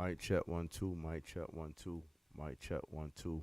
Mic check 1 2. Mic check 1 2. Mic check 1 2.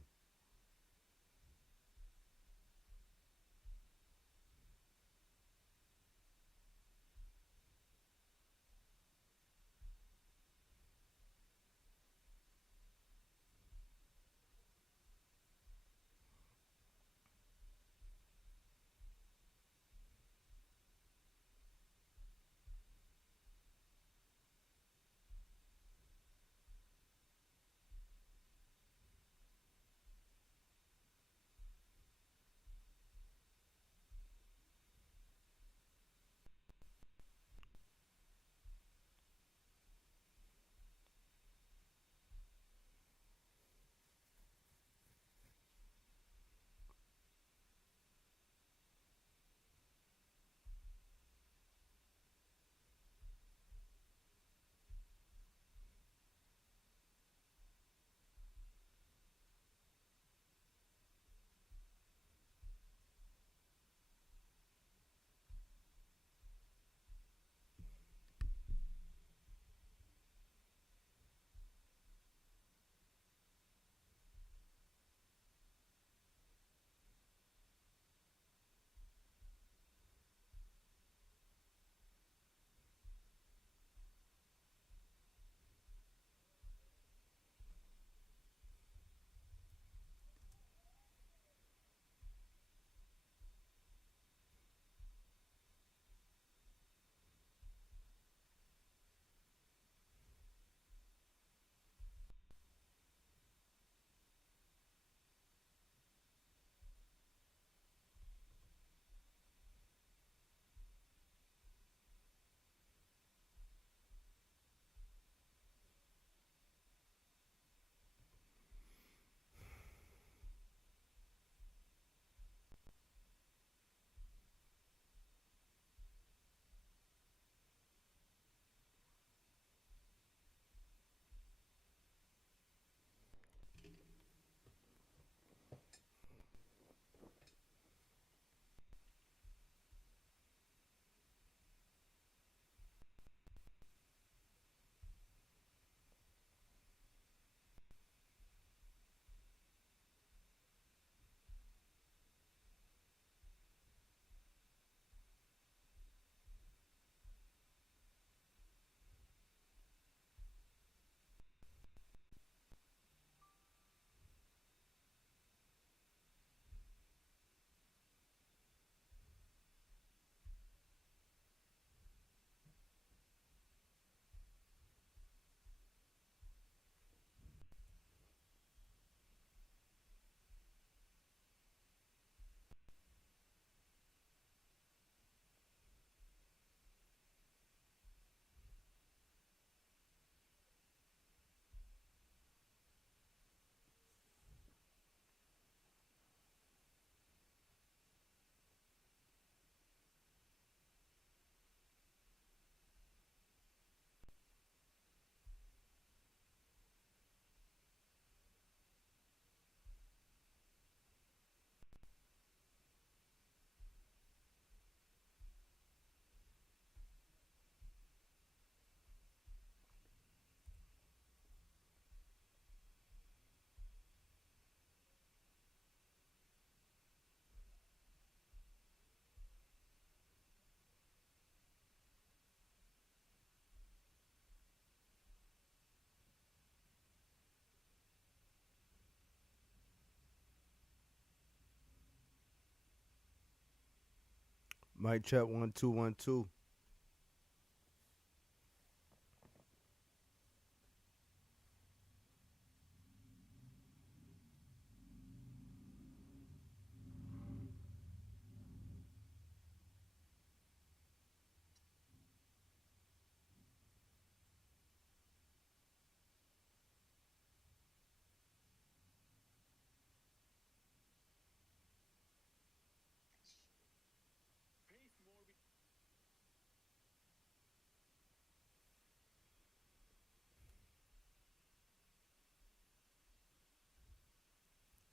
Mic check 1 2 1 2.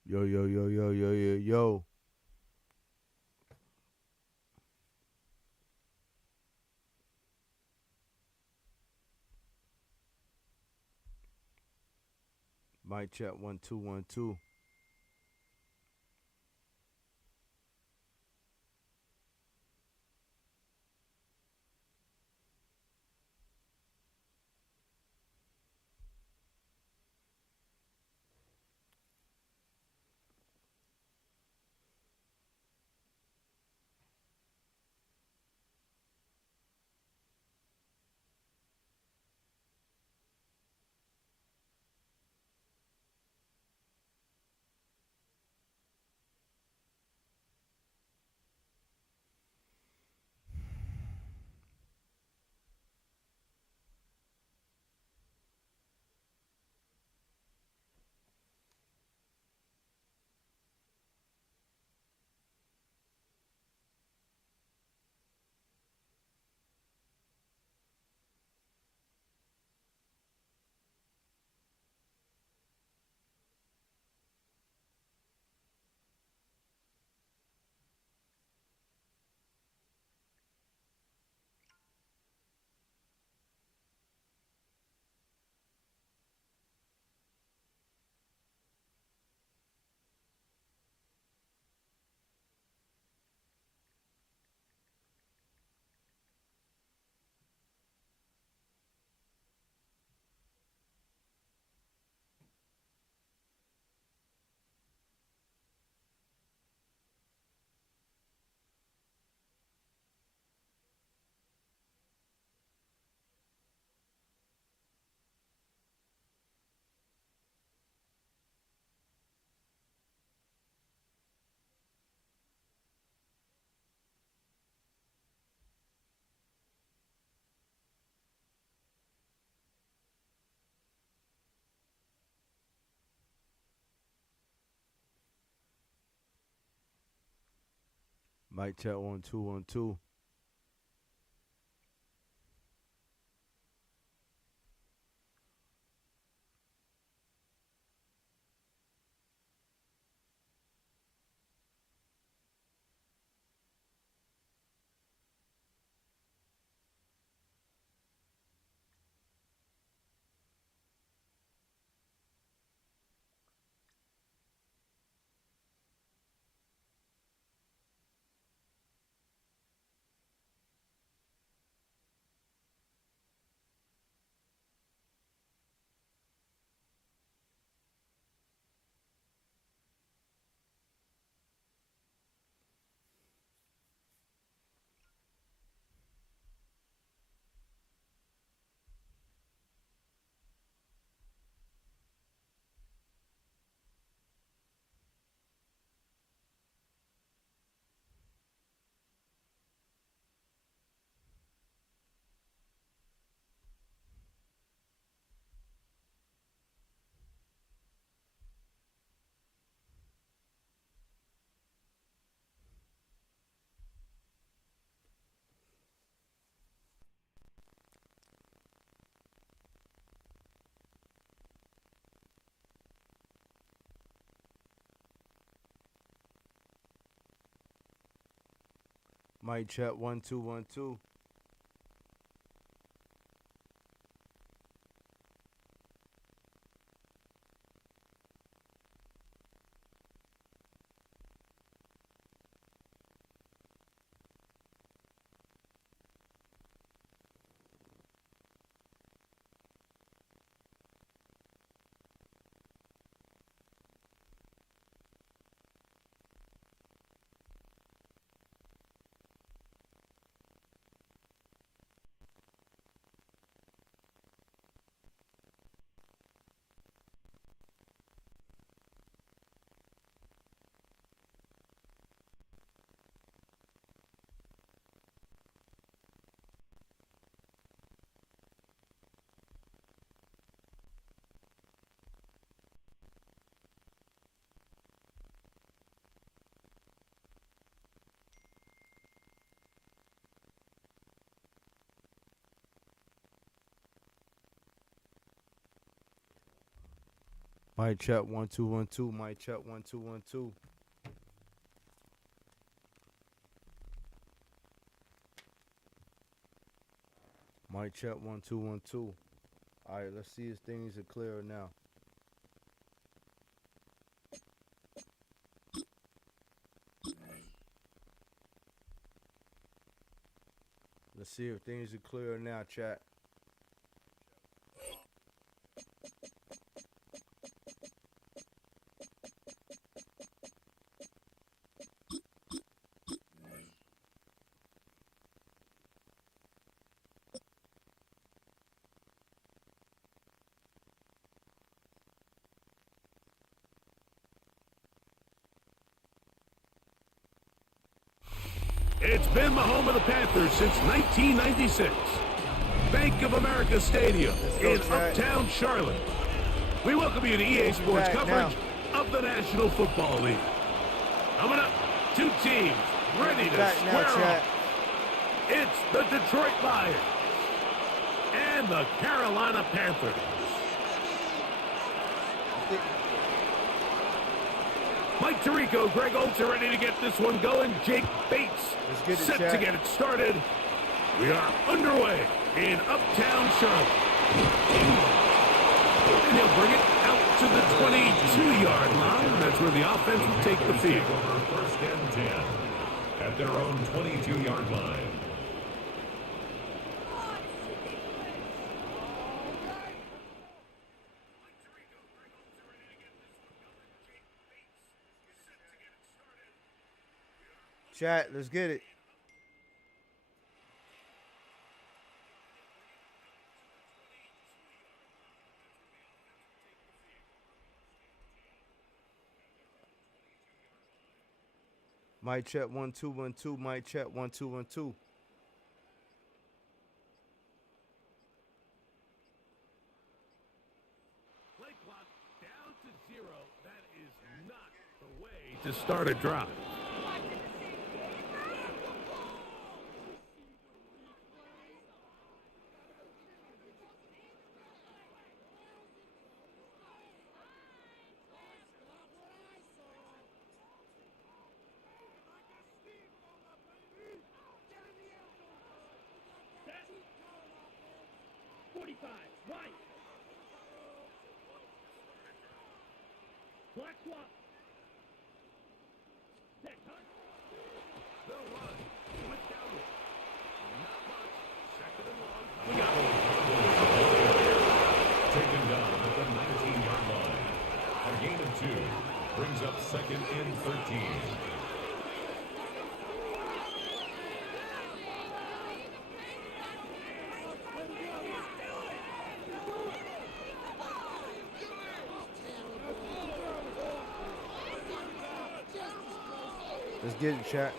Yo yo yo yo yo yo yo. Mic check 1 2 1 2. Mic check 1 2 1 2. Mic check 1 2 1 2. Mic check 1 2 1 2. Mic check 1 2 1 2. Mic check 1 2 1 2. All right, let's see if things are clearer now. Let's see if things are clear now, chat. It's been the home of the Panthers since 1996. Bank of America Stadium in uptown Charlotte. We welcome you to EA Sports coverage of the National Football League. Coming up, two teams ready to square off. It's the Detroit Lions and the Carolina Panthers. Mike Tirico, Greg Oates are ready to get this one going. Jake Bates set to get it started. We are underway in uptown Charlotte. And he'll bring it out to the 22-yard line. That's where the offense will take the field. First and 10 at their own 22-yard line. Chat, let's get it. Mic check 1 2 1 2. Mic check 1 2 1 2. Play clock down to 0. That is not the way to start a drive. Black swap. Set hunt. The run. Switch down. Not much. Second and long. We got one. Taken down at the 19-yard line. A gain of 2 brings up second and 13. Let's get it, chat.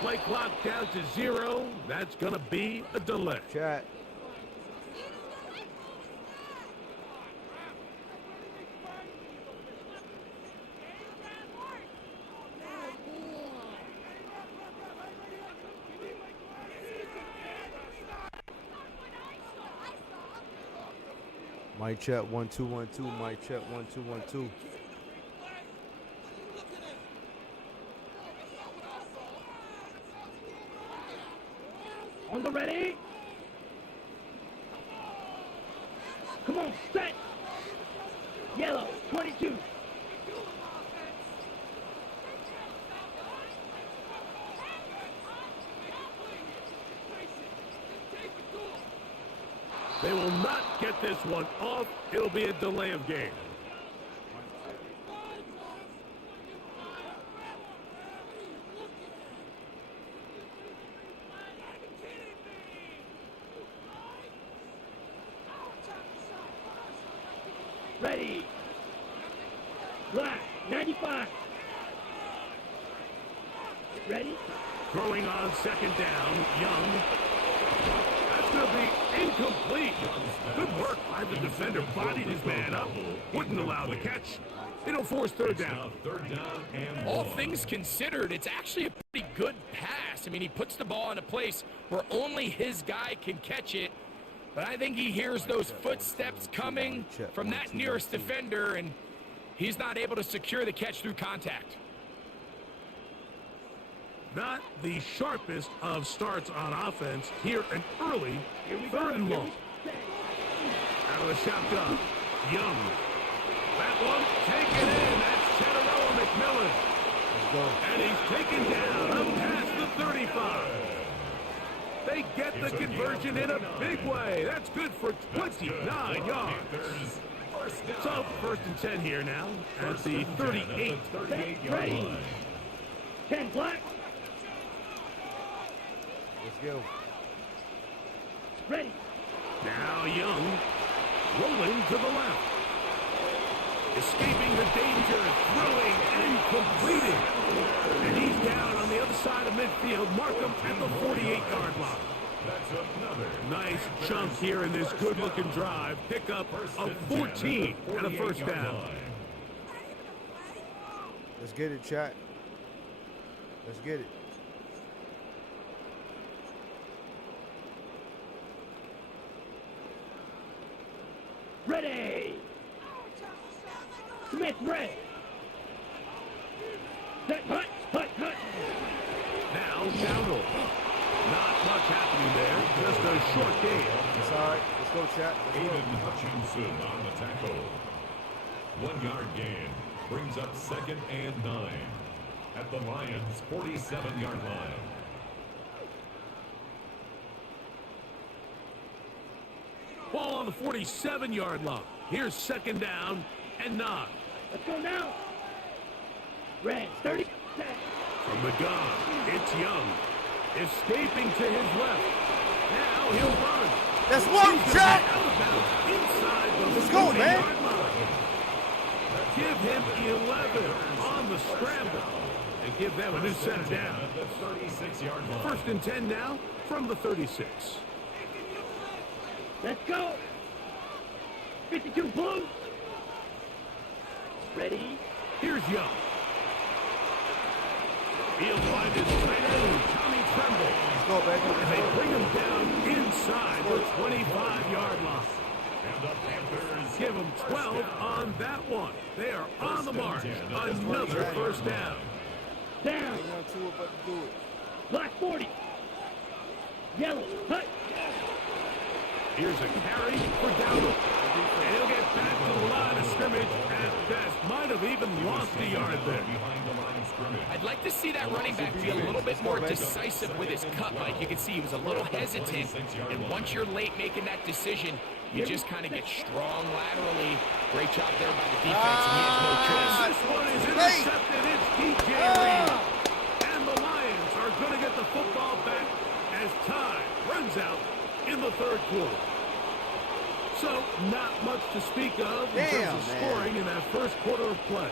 Play clock down to 0. That's going to be a delay. Chat. Mic check 1 2 1 2. Mic check 1 2 1 2. On the ready. Come on, set. Yellow, 22. They will not get this one off. It'll be a delay of game. Ready. Black, 95. Ready. Throwing on second down, Young. That's going to be incomplete. Good work by the defender. Bodied his man up. Wouldn't allow the catch. They don't force third down. All things considered, it's actually a pretty good pass. I mean, he puts the ball in a place where only his guy can catch it. But I think he hears those footsteps coming from that nearest defender, and he's not able to secure the catch through contact. Not the sharpest of starts on offense. Here an early 3rd and long. Out of the shotgun. Young. That one taken in. That's Chatterella McMillan. Let's go. And he's taken down up past the 35. They get the conversion in a big way. That's good for 29 yards. So 1st and 10 here now at the 38. Ready. 10 black. Let's go. Ready. Now Young rolling to the left. Escaping the danger, throwing and completing. And he's down on the other side of midfield. Mark him at the 48-yard line. Nice chunk here in this good-looking drive. Pick up of 14 and a 1st down. Let's get it, chat. Let's get it. Ready. Smith ready. Set, hut. Now Downhill. Not much happening there. Just a short game. It's all right. Let's go, chat. Let's go. Aiden Hutchinson on the tackle. 1-yard gain brings up 2nd and 9 at the Lions' 47-yard line. Ball on the 47-yard line. Here's 2nd down and 9. Let's go now. Red 30. From the gun, it's Young. Escaping to his left. Now he'll run. Let's work, Jack. Out of bounds inside the Let's go, man. 40-yard line. Give him 11 on the scramble. And give them a new set of down. 36-yard line. 1st and 10 now from the 36. Let's go. 52 blue. Ready. Here's Young. He'll find his tight end, Tommy Tremble. Let's go, baby. And they bring him down inside the 25-yard line. And the Panthers Give him 12 on that one. They are on the march. Another 1st down. Down. Ain't nothing to it but to do it. Black 40. Yellow. Hut. Here's a carry for Dowdle. And he'll get back to the line of scrimmage at best. Might have even lost a yard there. behind the line of scrimmage. I'd like to see that running back be a little bit more decisive with his cut, Mike. You can see he was a little hesitant, and once you're late making that decision, you just kind of get strong laterally. Great job there by the defense, and he has no choice. This one is intercepted. It's DJ Reed. And the Lions are going to get the football back as time runs out in the 3rd quarter. So, not much to speak of in terms of scoring in that 1st quarter of play.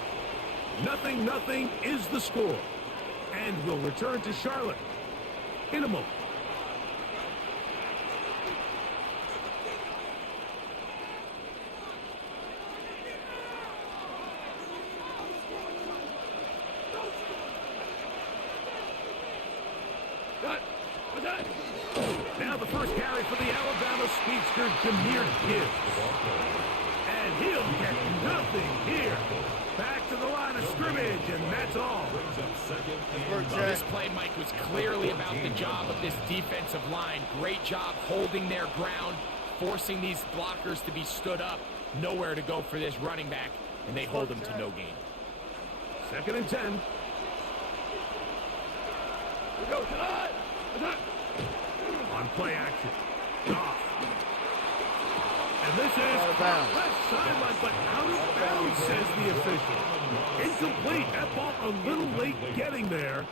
0-0 is the score. And we'll return to Charlotte in a moment. Now the first carry for the Alabama speedster, Jahmyr Gibbs. And he'll get nothing here. Back to the line of scrimmage, and that's all. This play, Mike, was clearly about the job of this defensive line. Great job holding their ground, forcing these blockers to be stood up. Nowhere to go for this running back, and they hold him to no gain. 2nd and 10. We go tonight. On play action. Goff. And this is left sideline, but out of bounds, says the official. Incomplete. That ball a little late getting there.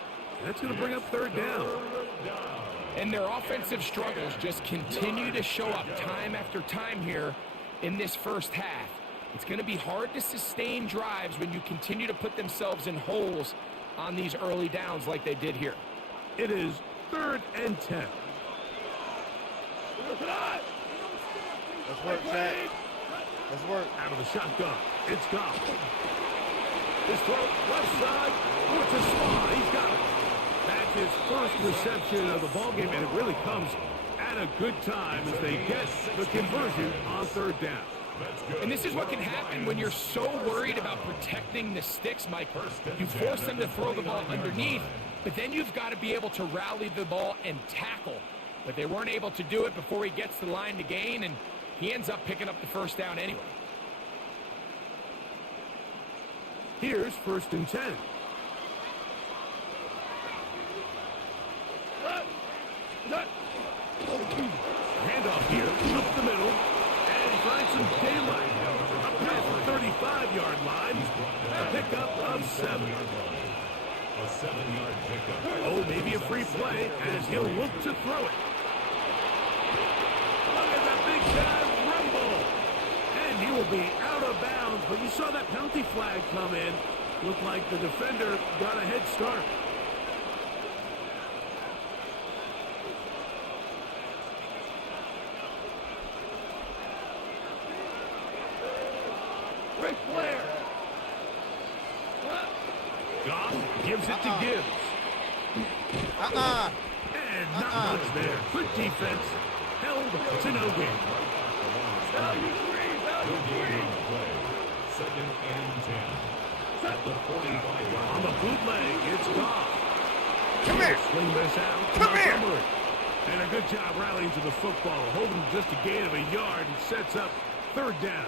That's going to bring up 3rd down. And their offensive struggles just continue to show up time after time here in this 1st half. It's going to be hard to sustain drives when you continue to put themselves in holes on these early downs like they did here. It is 3rd and 10. Let's work, Chad. Let's work. Out of the shotgun. It's Goff. His throw left side. Oh, it's a spot. He's got it. That's his first reception of the ballgame, and it really comes at a good time as they get the conversion on 3rd down. And this is what can happen when you're so worried about protecting the sticks, Mike. You force them to throw the ball underneath, but then you've got to be able to rally the ball and tackle. But they weren't able to do it before he gets to the line to gain, and he ends up picking up the first down anyway. Here's 1st and 10. Handoff here, up the middle, and he finds some daylight. Up past the 35-yard line, a pickup of 7. A 7-yard pickup. Oh, maybe a free play as he'll look to throw it. Look at that big time rumble. And he will be out of bounds, but you saw that penalty flag come in. Looked like the defender got a head start. Ric Flair. Goff gives it to Gibbs. And not much there. Good defense. Held to no gain. Second and 10. At the 45-yard On the bootleg, it's Goff. Come here. Swing this out. Come here. Montgomery. And a good job rallying to the football. Holding just a gain of a yard and sets up 3rd down.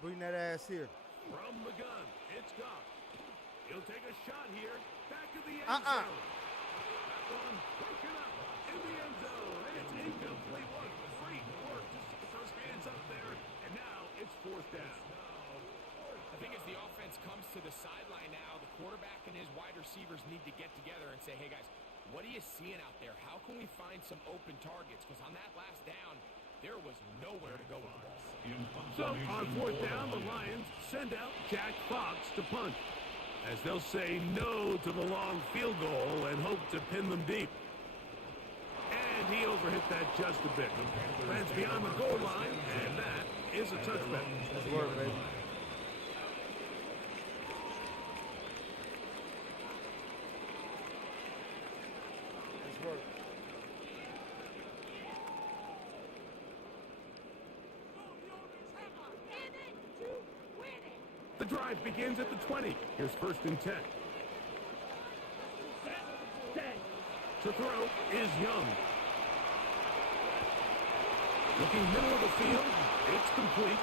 Bring that ass here. From the gun, it's Goff. He'll take a shot here. Back of the end zone. That one broken up in the end zone. And it's incomplete. What great work to set those hands up there. And now it's 4th down. I think as the offense comes to the sideline now, the quarterback and his wide receivers need to get together and say, hey, guys, what are you seeing out there? How can we find some open targets? Because on that last down, there was nowhere to go with the ball. So on 4th down, the Lions send out Jack Fox to punt, as they'll say no to the long field goal and hope to pin them deep. And he overhit that just a bit. Lands beyond the goal line, and that is a touchback. That's work, baby. That's work. The drive begins at the 20. Here's 1st and 10. To throw is Young. Looking middle of the field. It's complete.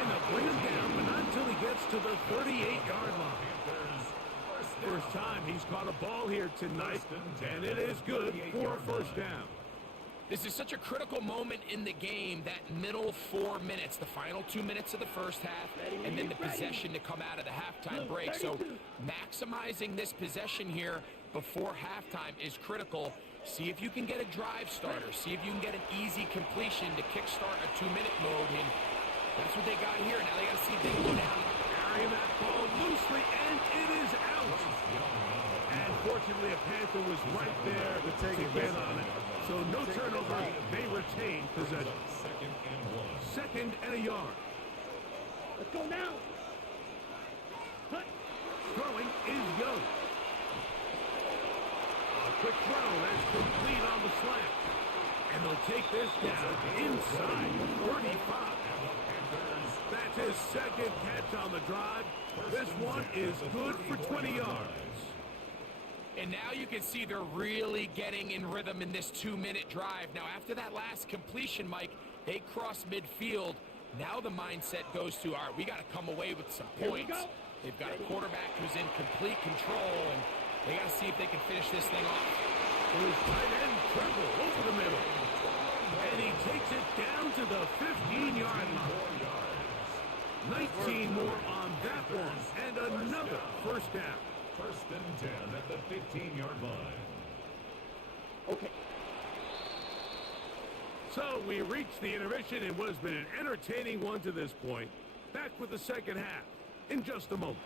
And they'll bring him down, but not until he gets to the 38-yard line. First time he's caught a ball here tonight, and it is good for a 1st down. This is such a critical moment in the game, that middle 4 minutes, the final 2 minutes of the first half, and then the possession to come out of the halftime break. So maximizing this possession here before halftime is critical. See if you can get a drive starter. See if you can get an easy completion to kickstart a 2-minute mode. And that's what they got here. Now they got to see if they can go down. Carrying that ball loosely, and it is out. And fortunately, a Panther was right there to get on it. So no turnover, they retain possession. Second and a yard. Let's go now. Throwing is Young. A quick throw that's complete on the slant. And they'll take this down inside 35. That's his 2nd catch on the drive. This one is good for 20 yards. And now you can see they're really getting in rhythm in this 2-minute drive. Now, after that last completion, Mike, they cross midfield. Now the mindset goes to, all right, we got to come away with some points. They've got a quarterback who's in complete control, and they got to see if they can finish this thing off. His tight end Tremble over the middle. And he takes it down to the 15-yard line. 19 more on that one, and another 1st down. 1st and 10 at the 15-yard line. Okay. So we reached the intermission in what has been an entertaining one to this point. Back with the 2nd half in just a moment.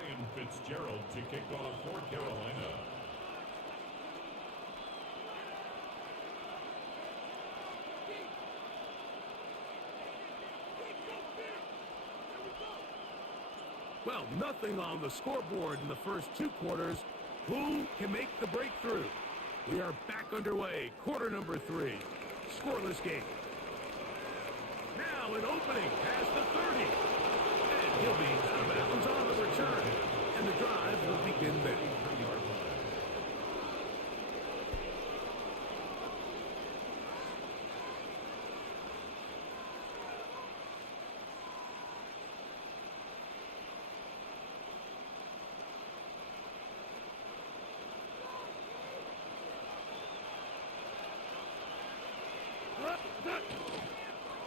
Ryan Fitzgerald to kick off for Carolina. Well, nothing on the scoreboard in the first 2 quarters. Who can make the breakthrough? We are back underway. Quarter number 3. Scoreless game. Now an opening past the 30. And he'll be out of bounds on the return. And the drive will begin there.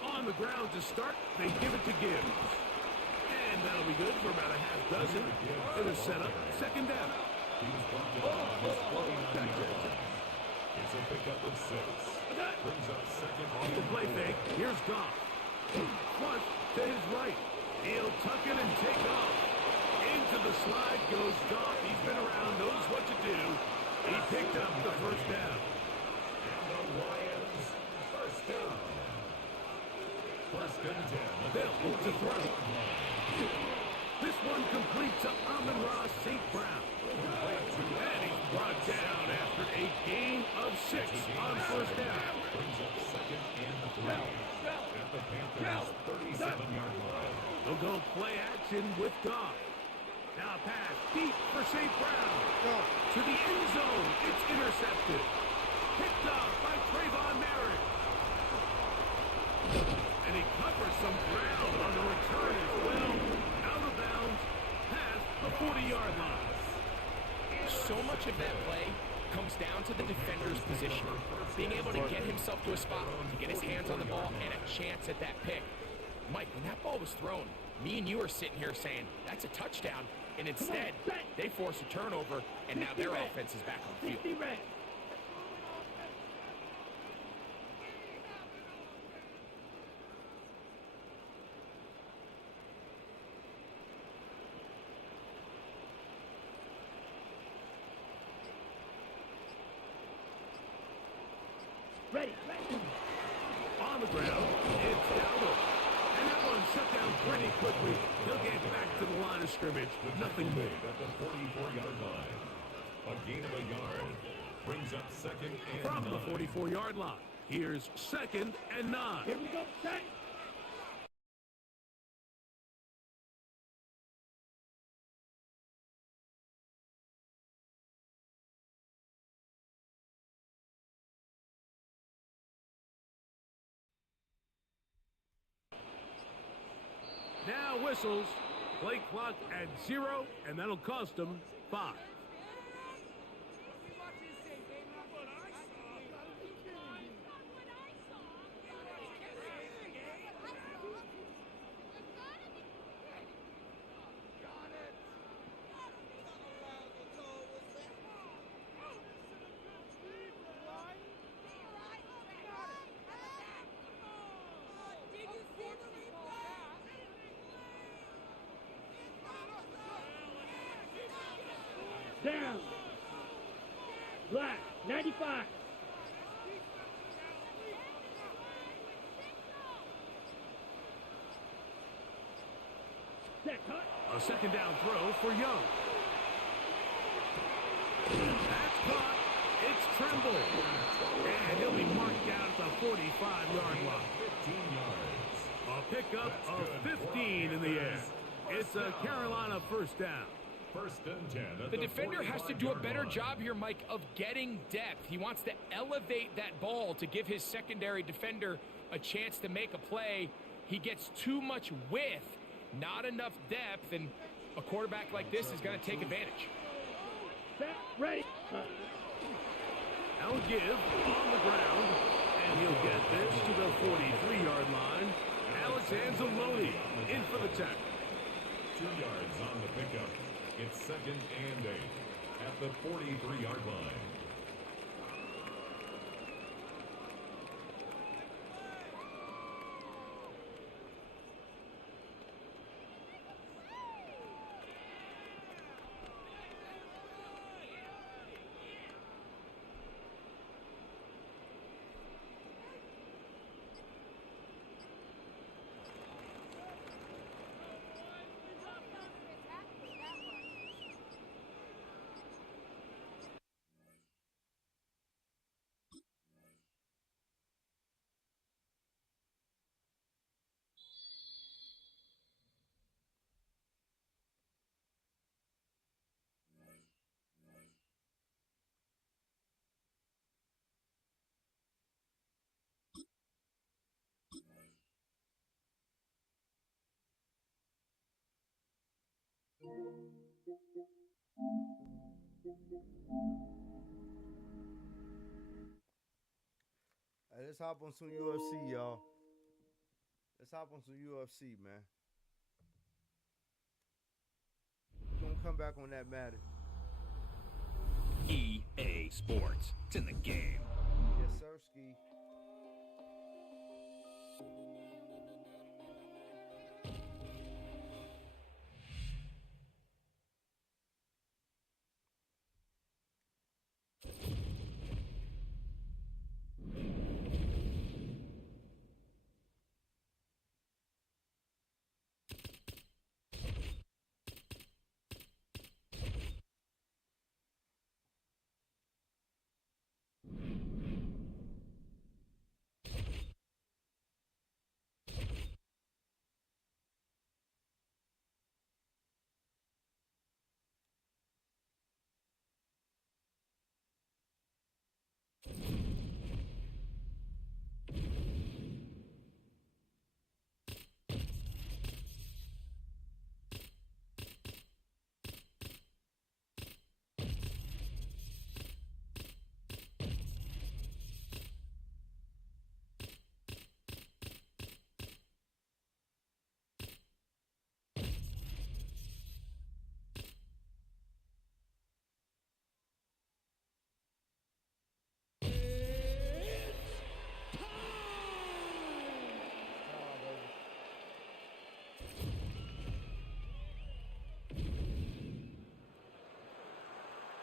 On the ground to start, they give it to Gibbs. And that'll be good for about a half dozen. It is set up, second down. He's brought down on his 49-yard line. It's a pickup of 6. Brings up second Off the play fake, here's Goff. Flush to his right. He'll tuck it and take off. Into the slide goes Goff. He's been around, knows what to do. He picked up the first down. And the Lions first down. First and 10. Bill to throw. This one complete to Amon-Ra St. Brown. And he's brought down after a gain of 6 on first down. Brings up second and 3. At the Panthers' 37-yard line. They'll go play action with Goff. Now a pass deep for St. Brown. To the end zone. It's intercepted. Picked up by Trayvon Merritt. And he covers some ground on the return as well. Out of bounds, past the 40-yard line. So much of that play comes down to the defender's position. Being able to get himself to a spot, to get his hands on the ball, and a chance at that pick. Mike, when that ball was thrown, me and you are sitting here saying, that's a touchdown. And instead, they force a turnover, and now their offense is back on the field. Ready. On the ground, it's Dowdle. And that one shut down pretty quickly. He'll get back to the line of scrimmage with nothing more. At the 44-yard line. A gain of a yard. Brings up second and From 9. the 44-yard line, here's second and 9. Here we go. Set. Now whistles. Play clock at 0, and that'll cost them 5. Down. Black. 95. Set cut. A second down throw for Young. That's caught. It's Tremble. And he'll be marked down at the 45-yard line. 15 yards. A pickup of 15 in the air. It's a Carolina first down. First and 10. At The defender has to do a better 45-yard line. job here, Mike, of getting depth. He wants to elevate that ball to give his secondary defender a chance to make a play. He gets too much width, not enough depth, and a quarterback like this is going to take advantage. Set. Ready. Now give on the ground, and he'll get this to the 43-yard line. Alex Anzalone in for the tackle. 2 yards on the pickup. It's second and 8 at the 43-yard line. Hey, let's hop on some UFC, y'all. Let's hop on some UFC, man. We're gonna come back on that Madden. EA Sports. It's in the game. Yes, sir, Ski.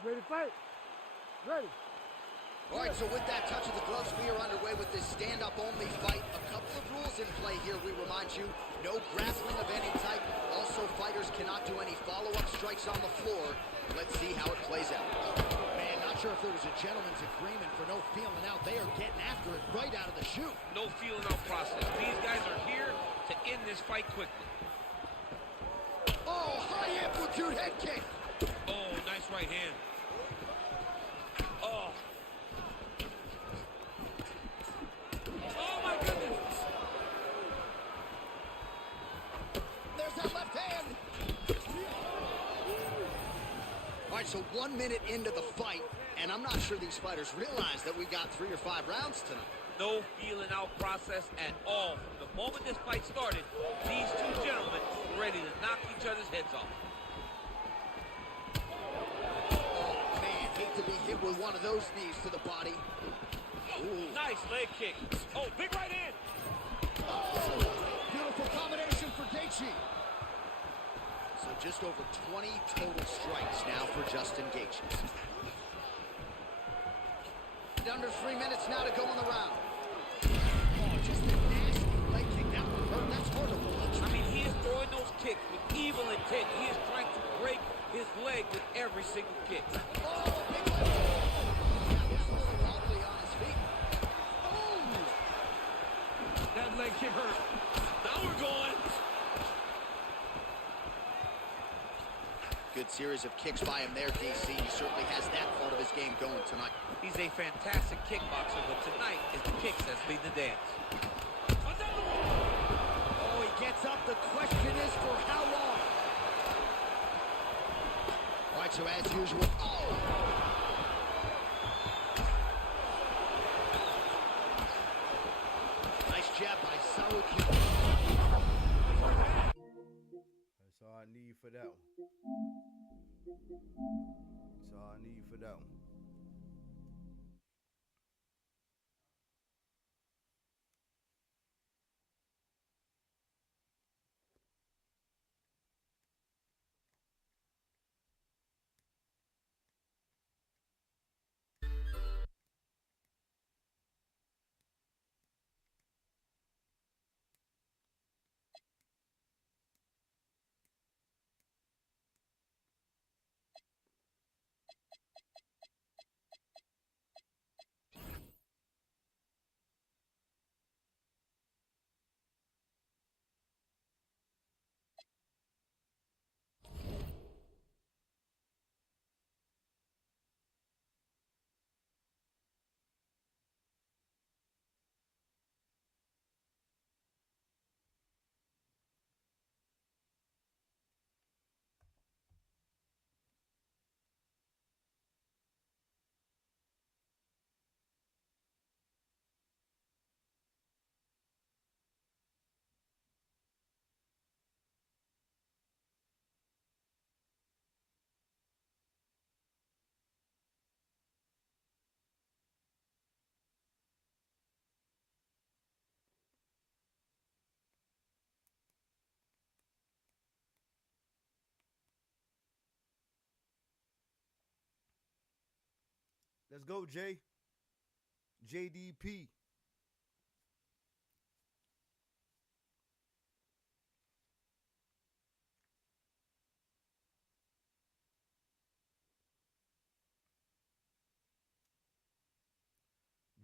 Ready to fight? Ready. All right, so with that touch of the gloves, we are underway with this stand-up-only fight. A couple of rules in play here, we remind you. No grappling of any type. Also, fighters cannot do any follow-up strikes on the floor. Let's see how it plays out. Man, not sure if there was a gentleman's agreement for no feeling out. They are getting after it right out of the chute. No feeling out process. These guys are here to end this fight quickly. Oh, high-amplitude head kick. Oh, nice right hand. Oh. Oh, my goodness. There's that left hand. All right, so 1 minute into the fight, and I'm not sure these fighters realize that we got 3 or 5 rounds tonight. No feeling out process at all. From the moment this fight started, these two gentlemen were ready to knock each other's heads off. Oh, man, hate to be hit with one of those knees to the body. Ooh. Nice leg kick. Oh, big right hand. Oh, beautiful combination for Gaethje. So just over 20 total strikes now for Justin Gaethje. Under 3 minutes now to go in the round. Oh, just a nasty leg kick. That one hurt. That's hard to watch. I mean, he is throwing those kicks with evil intent. He is trying to break his leg with every single kick. Oh, big leg kick. Yeah, looks a little wobbly on his feet. Oh! That leg kick hurt. Now we're going. Good series of kicks by him there, DC. He certainly has that part of his game going tonight. He's a fantastic kickboxer, but tonight is the kicks that's leading the dance. Oh, he gets up. The question is for how long? All right, so as usual. Oh! Nice jab by Saruki. That's all I need for that one. That's all I need for that one. Let's go, Jay. JDP.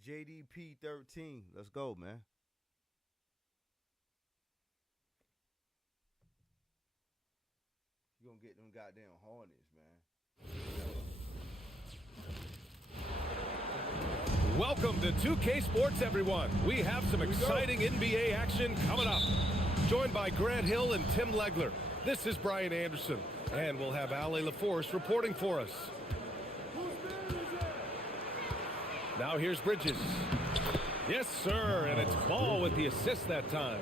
JDP 13. Let's go, man. You gonna get them goddamn Hornets, man. Welcome to 2K Sports, everyone. We have some exciting NBA action coming up. Joined by Grant Hill and Tim Legler. This is Brian Anderson, and we'll have Ali LaForce reporting for us. Now here's Bridges. Yes, sir, and it's Ball with the assist that time.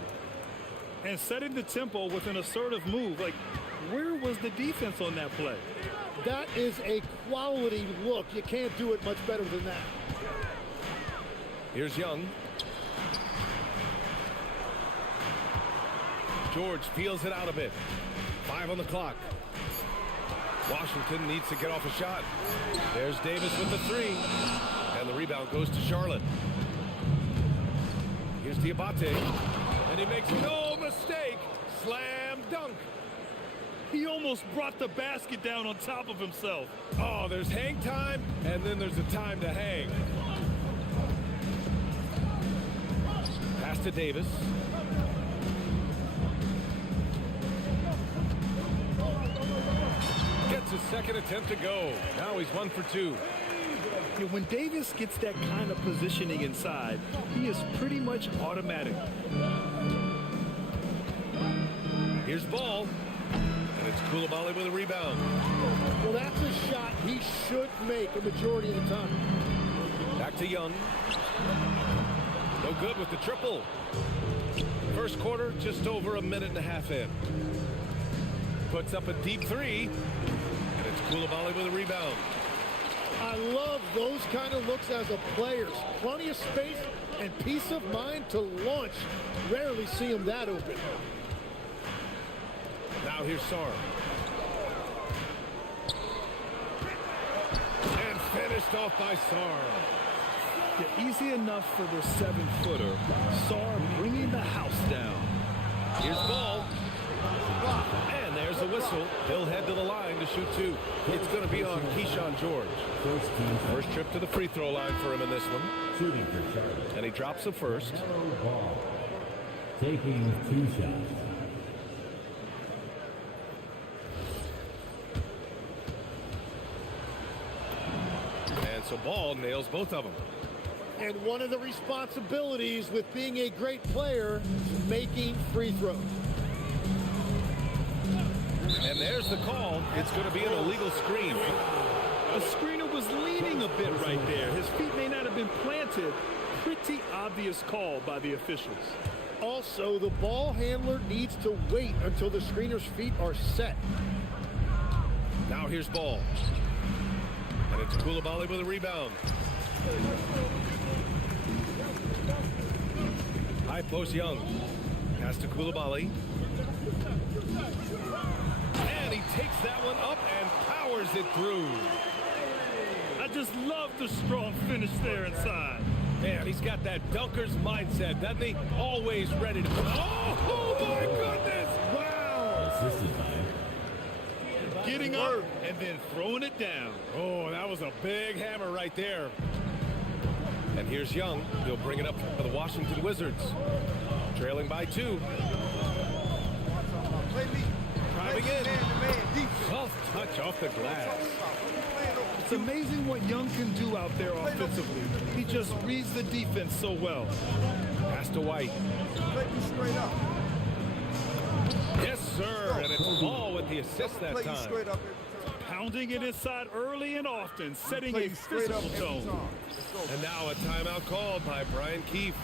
And setting the tempo with an assertive move. Like, where was the defense on that play? That is a quality look. You can't do it much better than that. Here's Young. George peels it out a bit. 5 on the clock. Washington needs to get off a shot. There's Davis with the 3. And the rebound goes to Charlotte. Here's Diabate. And he makes no mistake. Slam dunk. He almost brought the basket down on top of himself. Oh, there's hang time, and then there's a time to hang. Pass to Davis. Gets his second attempt to go. Now he's 1 for 2. Yeah, when Davis gets that kind of positioning inside, he is pretty much automatic. Here's Ball. And it's Coulibaly with a rebound. Well, that's a shot he should make a majority of the time. Back to Young. No good with the triple. First quarter, just over a minute and a half in. Puts up a deep 3. And it's Coulibaly with a rebound. I love those kind of looks as a player. Plenty of space and peace of mind to launch. Rarely see him that open. Now here's Sarr. And finished off by Sarr. Yeah, easy enough for the 7-footer. Sarr bringing the house down. Here's Ball. And there's a whistle. He'll head to the line to shoot 2. It's going to be on Keyshawn George. First trip to the free throw line for him in this one. Shooting for Charlotte. And he drops the first. Ball. Taking 2 shots. And so Ball nails both of them. And one of the responsibilities with being a great player is making free throws. And there's the call. It's going to be an illegal screen. The screener was leaning a bit right there. His feet may not have been planted. Pretty obvious call by the officials. Also, the ball handler needs to wait until the screener's feet are set. Now here's Ball. And it's Coulibaly with a rebound. High post Young. Pass to Coulibaly. And he takes that one up and powers it through. I just love the strong finish there inside. Man, he's got that dunker's mindset, doesn't he? Always ready to... Oh my goodness! Wow! Assisted by Getting up and then throwing it down. Oh, that was a big hammer right there. And here's Young. He'll bring it up for the Washington Wizards. Trailing by 2. Driving in. Soft touch off the glass. It's amazing what Young can do out there offensively. He just reads the defense so well. Pass to White. Yes, sir. And it's Ball with the assist that time. Pounding it inside early and often, setting a physical tone. And now a timeout called by Brian Keefe.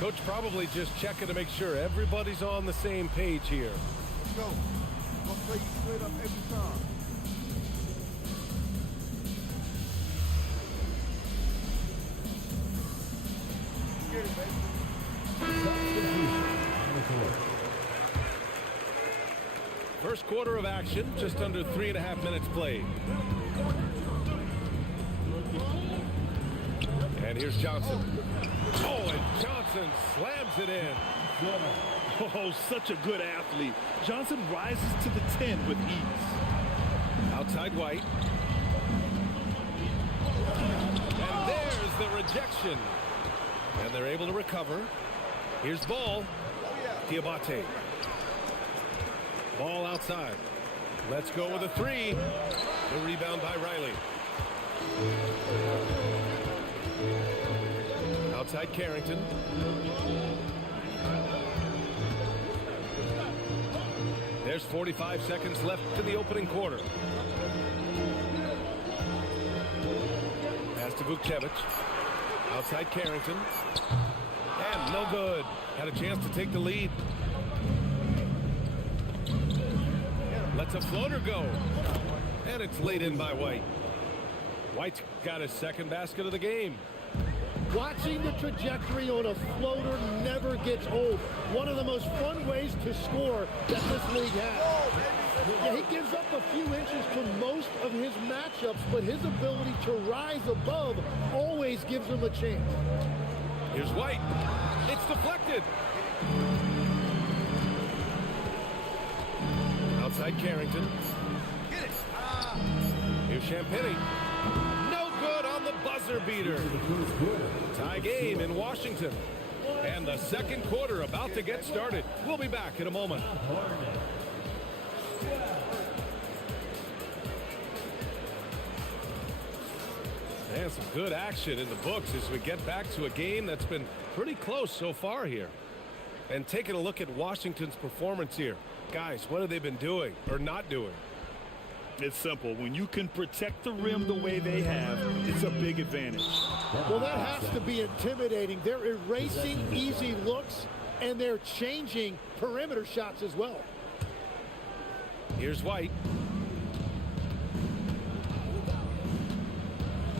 Coach probably just checking to make sure everybody's on the same page here. Let's go. I'll play you straight up every time. Get it, baby. First quarter of action, just under 3.5 minutes played. And here's Johnson. Oh, and Johnson slams it in. Oh, such a good athlete. Johnson rises to the 10 with ease. Outside White. And there's the rejection. And they're able to recover. Here's Ball. Diabate. Ball outside. Let's go with a three. The rebound by Riley. Outside Carrington. There's 45 seconds left in the opening quarter. Pass to Vukcevic. Outside Carrington. And no good. Had a chance to take the lead. Lets a floater go. And it's laid in by White. White's got his second basket of the game. Watching the trajectory on a floater never gets old. One of the most fun ways to score that this league has. Yeah, he gives up a few inches to most of his matchups, but his ability to rise above always gives him a chance. Here's White. It's deflected. Outside Carrington. Here's Champagny. No good on the buzzer beater. Tie game in Washington. And the second quarter about to get started. We'll be back in a moment. And some good action in the books as we get back to a game that's been pretty close so far here. And taking a look at Washington's performance here. Guys, what have they been doing or not doing? It's simple. When you can protect the rim the way they have, it's a big advantage. Well, that has to be intimidating. They're erasing easy looks, and they're changing perimeter shots as well. Here's White.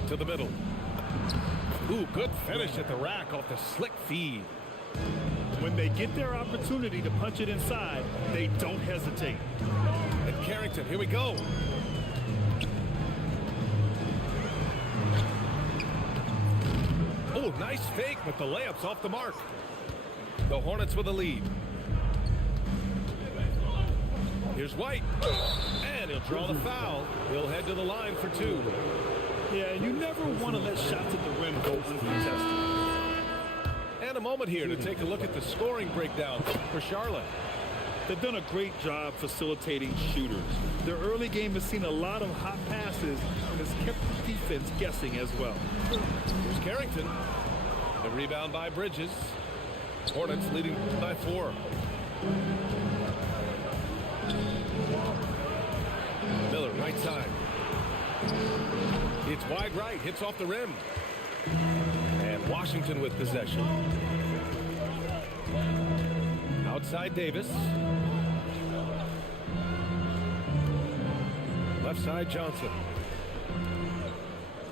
To the middle. Ooh, good finish at the rack off the slick feed. When they get their opportunity to punch it inside, they don't hesitate. And Carrington, here we go. Oh, nice fake, but the layup's off the mark. The Hornets with a lead. Here's White. And he'll draw the foul. He'll head to the line for two. Yeah, you never want to let shots at the rim go uncontested. And a moment here to take a look at the scoring breakdown for Charlotte. They've done a great job facilitating shooters. Their early game has seen a lot of hot passes and has kept the defense guessing as well. Here's Carrington. The rebound by Bridges. Hornets leading by 4. Miller, right side. It's wide right, hits off the rim. And Washington with possession. Outside Davis. Left side Johnson.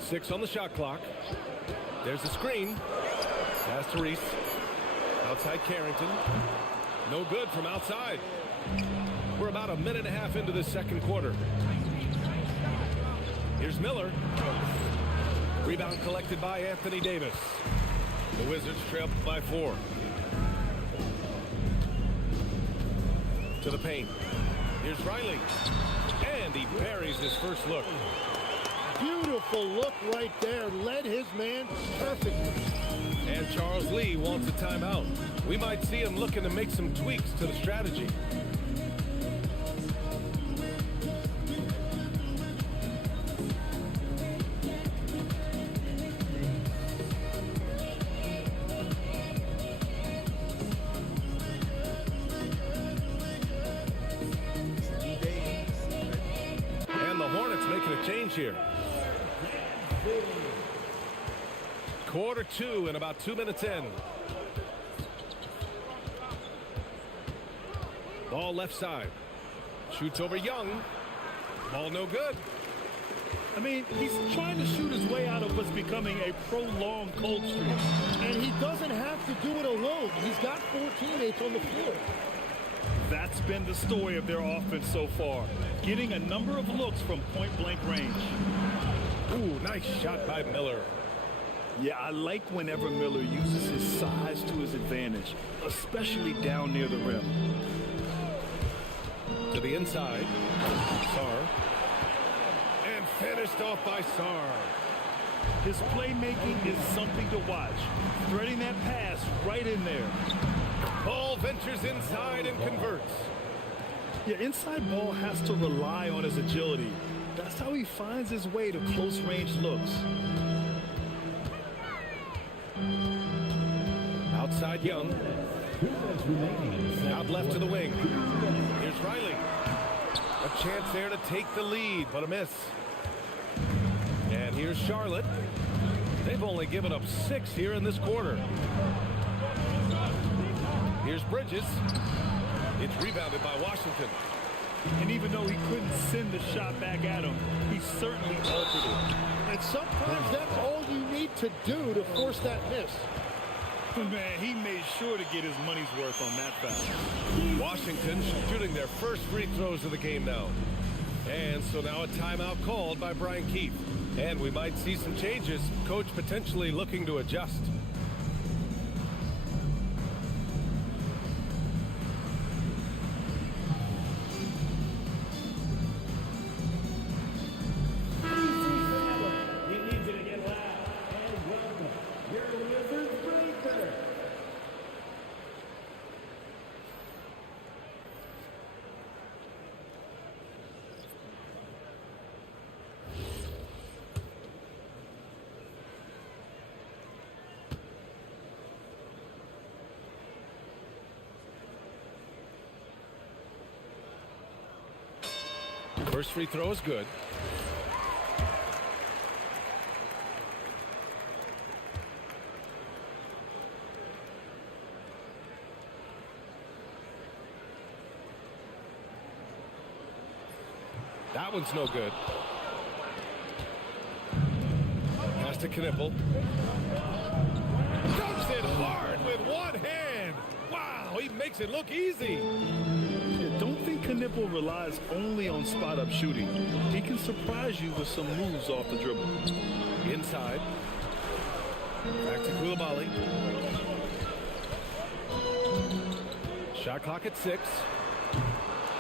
6 on the shot clock. There's the screen. Pass to Reese. Outside Carrington. No good from outside. We're about a minute and a half into the second quarter. Here's Miller. Rebound collected by Anthony Davis. The Wizards trail by 4. To the paint. Here's Riley. And he buries his first look. Beautiful look right there. Led his man perfectly. And Charles Lee wants a timeout. We might see him looking to make some tweaks to the strategy. Here. Quarter 2 and about 2 minutes in. Ball left side. Shoots over Young. Ball no good. I mean, he's trying to shoot his way out of what's becoming a prolonged cold streak. And he doesn't have to do it alone. He's got 4 teammates on the floor. That's been the story of their offense so far. Getting a number of looks from point-blank range. Ooh, nice shot by Miller. Yeah, I like whenever Miller uses his size to his advantage, especially down near the rim. To the inside. Sarr. And finished off by Sarr. His playmaking is something to watch. Threading that pass right in there. Ball ventures inside and converts. Yeah, inside ball has to rely on his agility. That's how he finds his way to close-range looks. Outside Young. Out left to the wing. Here's Riley. A chance there to take the lead, but a miss. And here's Charlotte. They've only given up 6 here in this quarter. Here's Bridges. It's rebounded by Washington. And even though he couldn't send the shot back at him, he certainly altered it. And sometimes that's all you need to do to force that miss. Man, he made sure to get his money's worth on that foul. Washington shooting their first free throws of the game now. And so now a timeout called by Brian Keefe. And we might see some changes. Coach potentially looking to adjust. First free throw is good. That one's no good. Pass to Knipple. Dunks it hard with one hand. Wow, he makes it look easy. Don't think Knipple relies only on spot-up shooting. He can surprise you with some moves off the dribble. Inside. Back to Koulibaly. Shot clock at 6.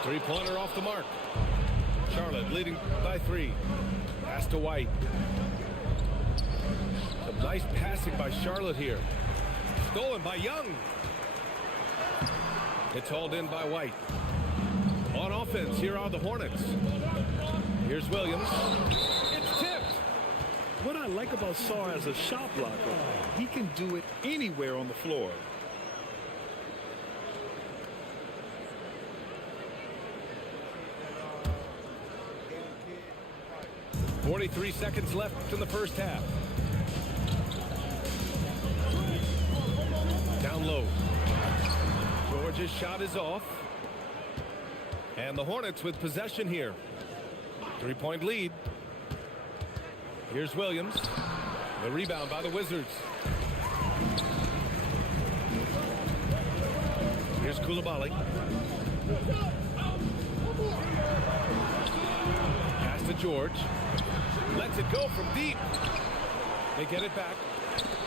Three-pointer off the mark. Charlotte leading by 3. Pass to White. Some nice passing by Charlotte here. Stolen by Young. It's hauled in by White. On offense, here are the Hornets. Here's Williams. It's tipped. What I like about Sarr as a shot blocker, he can do it anywhere on the floor. .43 seconds left in the first half. Down low. George's shot is off. And the Hornets with possession here. 3-point lead. Here's Williams. The rebound by the Wizards. Here's Koulibaly. Pass to George. Lets it go from deep. They get it back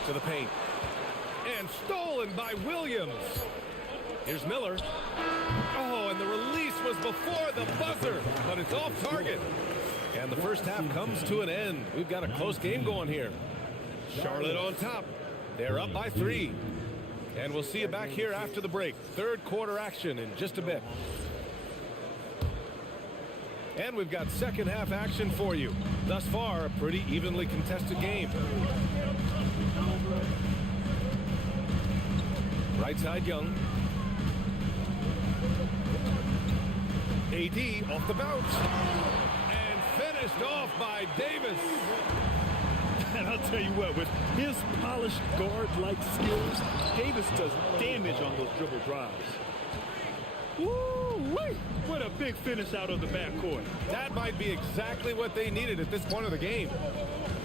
to the paint. And stolen by Williams. Here's Miller. Oh, and the release was before the buzzer, but it's off target. And the first half comes to an end. We've got a close game going here. Charlotte on top. They're up by 3. And we'll see you back here after the break. Third quarter action in just a bit. And we've got second half action for you. Thus far, a pretty evenly contested game. Right side Young. AD off the bounce. And finished off by Davis. And I'll tell you what, with his polished guard-like skills, Davis does damage on those dribble drives. Woo-wee! What a big finish out of the backcourt. That might be exactly what they needed at this point of the game.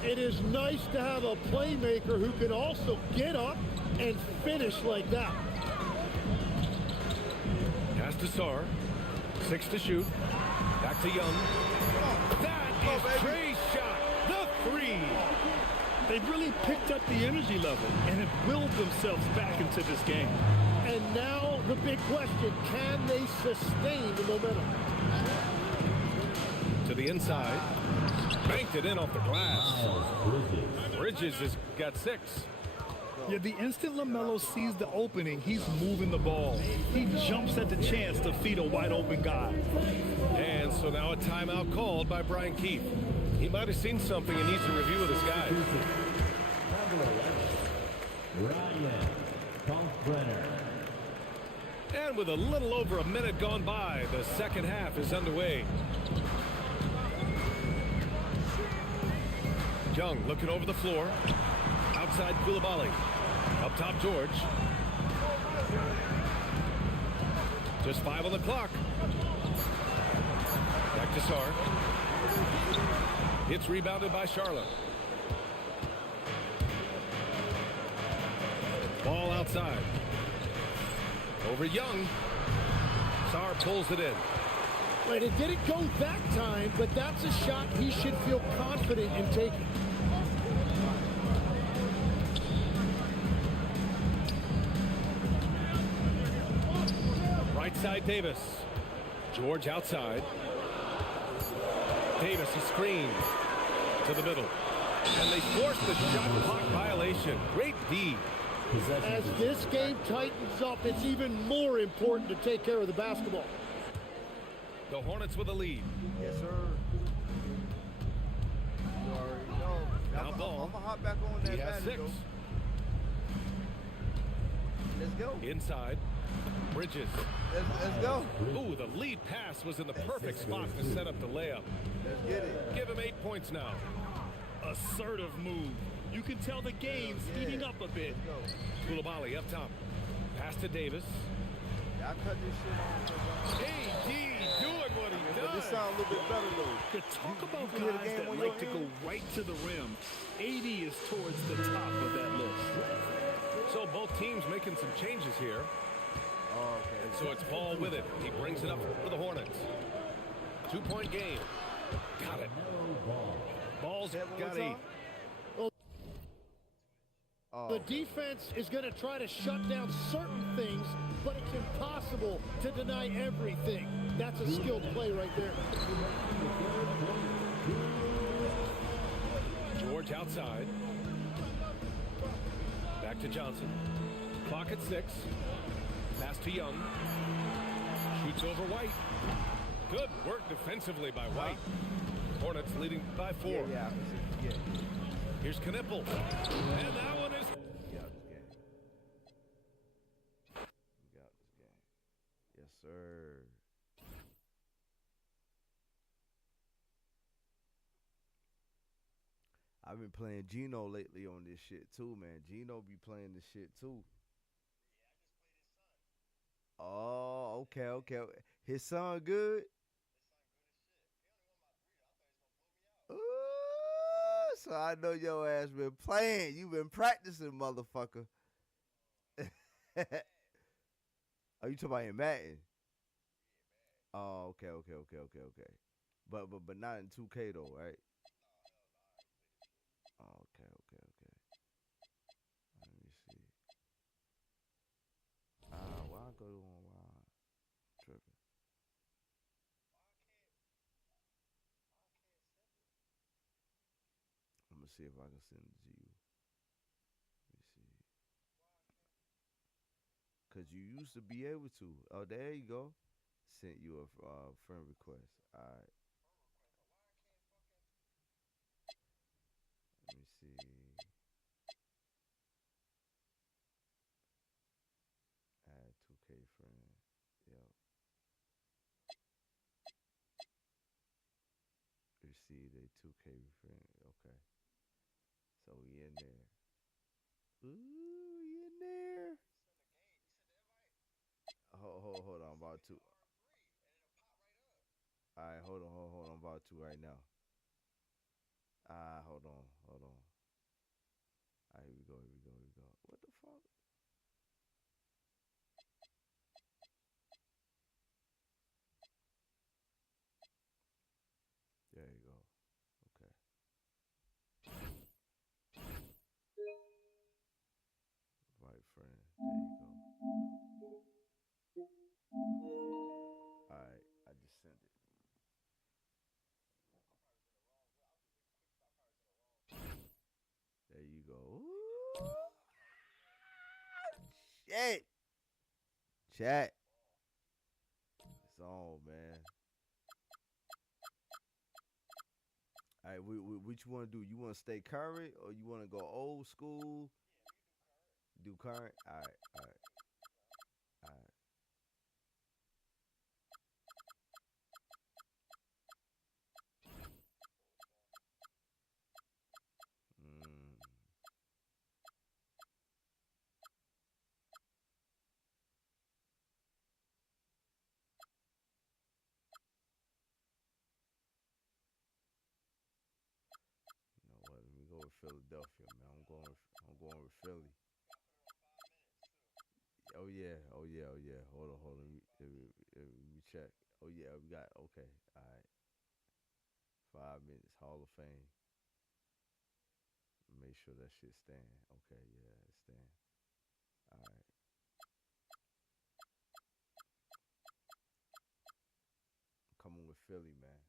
It is nice to have a playmaker who can also get up and finish like that. Pass to Sarr. 6 to shoot. Back to Young. That is Trey's shot. The 3. They've really picked up the energy level and have willed themselves back into this game. And now the big question, can they sustain the momentum? To the inside. Banked it in off the glass. Bridges has got 6. Yeah, the instant LaMelo sees the opening, he's moving the ball. He jumps at the chance to feed a wide open guy. And so now a timeout called by Brian Keith. He might have seen something and needs a review with his guys. Ryan Kalkbrenner. And with a little over a minute gone by, the second half is underway. Young looking over the floor. Outside Koulibaly. Up top George. Just 5 on the clock. Back to Sarr. It's rebounded by Charlotte. Ball outside. Over Young. Sarr pulls it in. Right, it didn't go that time, but that's a shot he should feel confident in taking. Right side Davis. George outside. Davis, he screened to the middle. And they force the shot clock violation. Great D. As this game tightens up, it's even more important to take care of the basketball. The Hornets with a lead. Yes, sir. You already know. Now ball. I'm going to hop back on that. He has 6. Let's go. Inside. Bridges. Let's go. Ooh, the lead pass was in the perfect spot to set up the layup. Let's get it. Give him 8 points now. Assertive move. You can tell the game's heating up a bit. Koulibaly up top. Pass to Davis. Yeah, I cut this shit off. AD doing what he But this does. sounds a little bit better, though. Talk about you hear the guys game that when like to you're go in? right to the rim. 80 is towards the top of that list. So both teams making some changes here. Oh, okay. And so it's Paul with it. He brings it up for the Hornets. 2-point game. Got it. Ball's got 8. The defense is going to try to shut down certain things, but it's impossible to deny everything. That's a skilled play right there. George outside. Back to Johnson. Clock at 6. Pass to Young. Shoots over White. Good work defensively by White. Hornets leading by 4. Yeah. Here's Knipple. And that one is... We got this game. We got this game. Yes, sir. I've been playing Gino lately on this shit too, man. Gino be playing this shit too. Oh, okay. His son good? Ooh, so I know your ass been playing. You been practicing, motherfucker. Are you talking about in Madden? Oh, okay. But not in 2K though, right? Oh, okay. Let me see. Why I go on wild? Tripping. I'm gonna see if I can send it to you. Let me see. Cause you used to be able to. Oh, there you go. Sent you a friend request. All right. Let me see. Add 2K friend. Yep. Receive a 2K friend. Okay. So we in there. Ooh, we in there. Hold on. I'm about to. All right, hold on. I'm about to right now. Hold on. All right, here we go. What the fuck? There you go. Okay. Alright, I just sent it. There you go. Ooh. Shit. Chat. It's on, man. Alright, what you want to do? You want to stay current or you want to go old school? Do current? Alright. Let me go with Philadelphia, man. I'm going with Philly. Oh yeah. Hold on. Let me check. Oh yeah, we got okay. All right. 5 minutes. Hall of Fame. Make sure that shit stand. Okay, yeah, it stand. All right. I'm coming with Philly, man.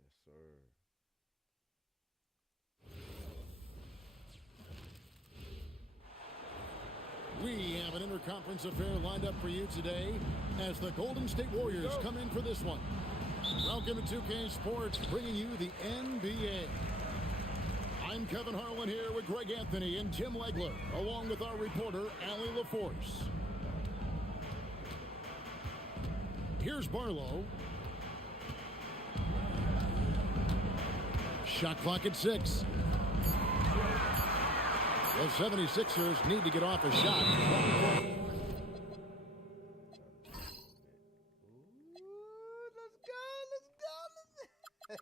Yes, sir. We have an interconference affair lined up for you today as the Golden State Warriors come in for this one. Welcome to 2K Sports, bringing you the NBA. I'm Kevin Harlan here with Greg Anthony and Tim Legler, along with our reporter, Allie LaForce. Here's Barlow. Shot clock at 6. The 76ers need to get off a shot. Let's go.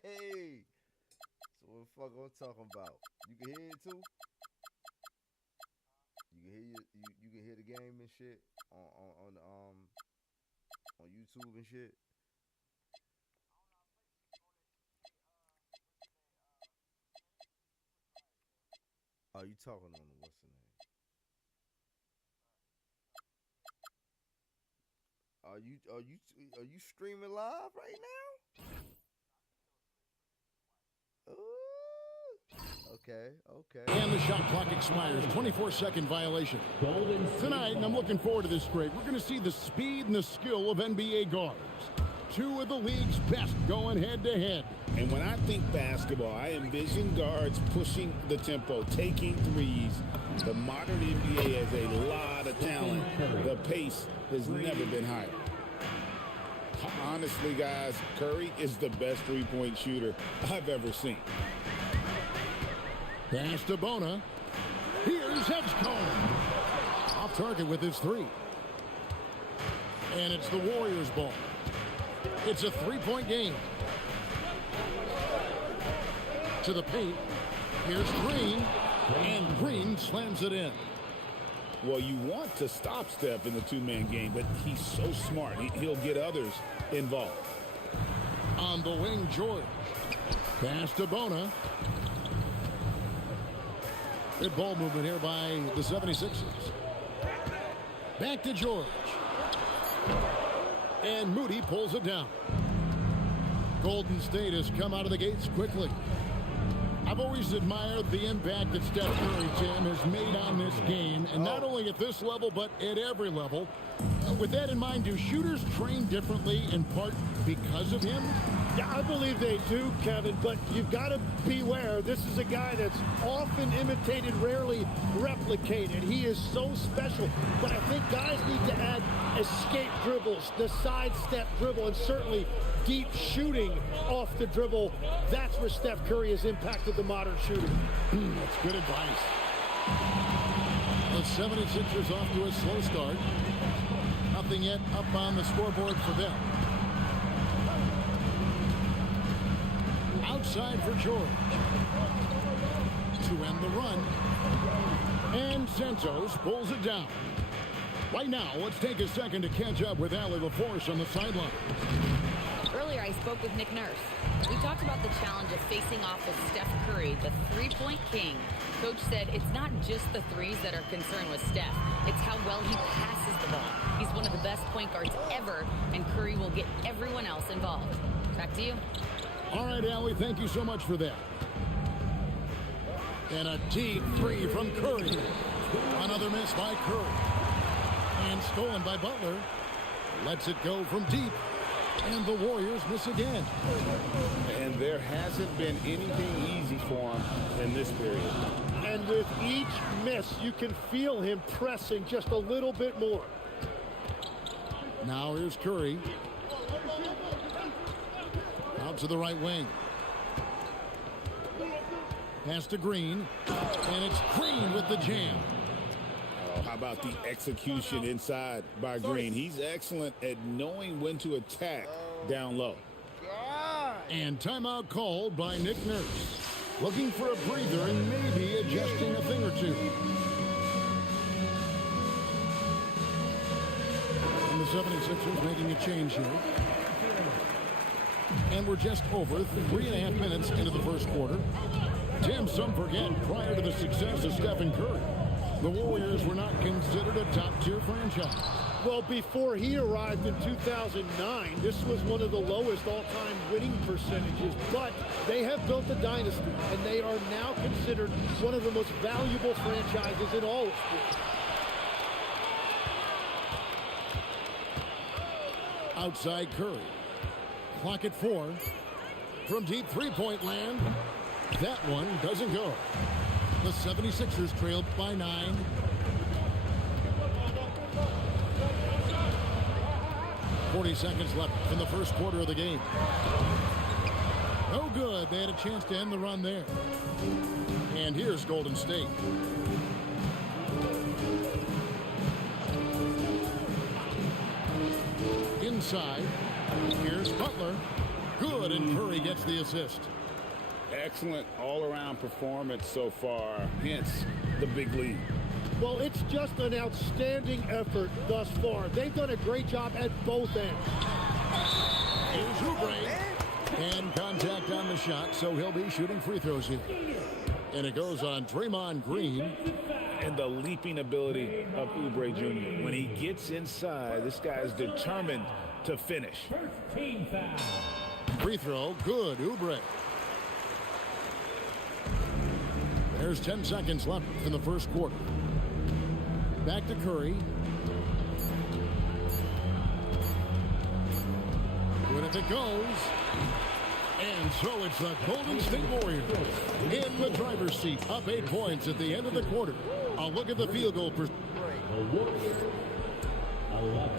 Hey. So what the fuck I'm talking about? You can hear it too? You can hear the game and shit on YouTube and shit. Oh, you talking on the what's the name? Are you streaming live right now? Ooh. Okay. And the shot clock expires. 24-second violation. Tonight, and I'm looking forward to this, Greg, we're going to see the speed and the skill of NBA guards. Two of the league's best going head-to-head. And when I think basketball, I envision guards pushing the tempo, taking threes. The modern NBA has a lot of talent. The pace has never been higher. Honestly, guys, Curry is the best three-point shooter I've ever seen. Pass to Bona. Here's Hedgecombe. Off target with his three. And it's the Warriors' ball. It's a three-point game. To the paint. Here's Green. And Green slams it in. Well, you want to stop Steph in the two-man game, but he's so smart. He'll get others involved. On the wing, George. Pass to Bona. Good ball movement here by the 76ers. Back to George. And Moody pulls it down. Golden State has come out of the gates quickly. I've always admired the impact that Steph Curry, Tim, has made on this game, and not only at this level, but at every level. With that in mind, do shooters train differently in part because of him? Yeah, I believe they do, Kevin, but you've got to beware. This is a guy that's often imitated, rarely replicated. He is so special, but I think guys need to add escape dribbles, the sidestep dribble, and certainly deep shooting off the dribble. That's where Steph Curry has impacted the modern shooting. That's good advice. The 76ers off to a slow start. Nothing yet up on the scoreboard for them. Outside for George. To end the run. And Santos pulls it down. Right now, let's take a second to catch up with Allie LaForce on the sideline. Earlier, I spoke with Nick Nurse. We talked about the challenge of facing off with Steph Curry, the three-point king. Coach said it's not just the threes that are concerned with Steph. It's how well he passes the ball. He's one of the best point guards ever, and Curry will get everyone else involved. Back to you. All right, Allie, thank you so much for that. And a deep three from Curry. Another miss by Curry. And stolen by Butler. Lets it go from deep. And the Warriors miss again. And there hasn't been anything easy for him in this period. And with each miss, you can feel him pressing just a little bit more. Now here's Curry. Out to the right wing. Pass to Green. And it's Green with the jam. Oh, how about the execution inside by Green? He's excellent at knowing when to attack down low. And timeout called by Nick Nurse. Looking for a breather and maybe adjusting a thing or two. And the 76ers making a change here. And we're just over 3.5 minutes into the first quarter. Tim, some forget, prior to the success of Stephen Curry, the Warriors were not considered a top-tier franchise. Well, before he arrived in 2009, this was one of the lowest all-time winning percentages, but they have built a dynasty, and they are now considered one of the most valuable franchises in all of sports. Outside Curry. Clock at 4. From deep three-point land. That one doesn't go. The 76ers trailed by 9. .40 seconds left in the first quarter of the game. No good. They had a chance to end the run there. And here's Golden State. Inside. Here's Butler. Good, and Curry gets the assist. Excellent all-around performance so far, hence the big lead. Well, it's just an outstanding effort thus far. They've done a great job at both ends. Here's Oubre. And contact on the shot, so he'll be shooting free throws here. And it goes on Draymond Green. And the leaping ability of Oubre Jr. When he gets inside, this guy is determined to finish. Free throw, good, Oubre. There's 10 seconds left in the first quarter. Back to Curry. When it goes. And so it's the Golden State Warriors in the driver's seat, up 8 points at the end of the quarter. A look at the field goal percentage. 11.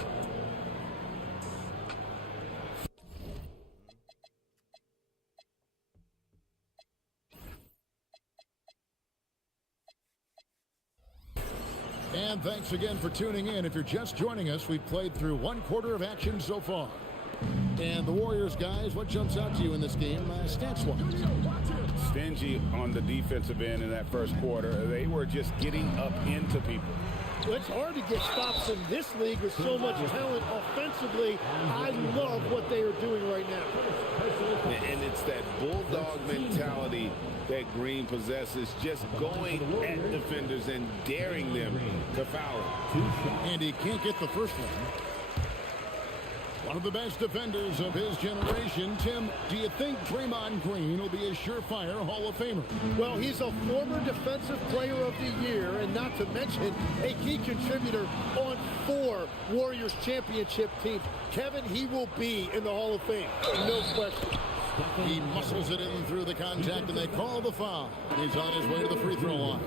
And thanks again for tuning in. If you're just joining us, we've played through 1 quarter of action so far. And the Warriors, guys, what jumps out to you in this game, stats-wise? Stingy on the defensive end in that first quarter. They were just getting up into people. Well, it's hard to get stops in this league with so much talent offensively. I love what they are doing right now. And it's that bulldog mentality that Green possesses, just going at defenders and daring them to foul him. And he can't get the first one. One of the best defenders of his generation. Tim, do you think Draymond Green will be a surefire Hall of Famer? Well, he's a former Defensive Player of the Year, and not to mention a key contributor on 4 Warriors championship teams. Kevin, he will be in the Hall of Fame, no question. He muscles it in through the contact, and they call the foul. He's on his way to the free throw line.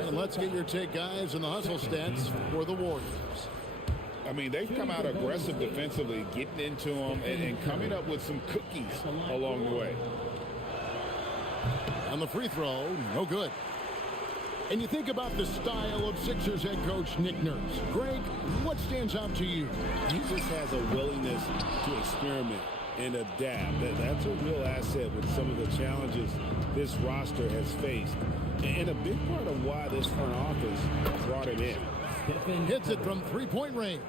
And let's get your take, guys, in the hustle stats for the Warriors. I mean, they've come out aggressive defensively, getting into them and coming up with some cookies along the way. On the free throw, no good. And you think about the style of Sixers head coach Nick Nurse. Greg, what stands out to you? He just has a willingness to experiment and adapt. That's a real asset with some of the challenges this roster has faced. And a big part of why this front office brought him in. Hits it from three-point range.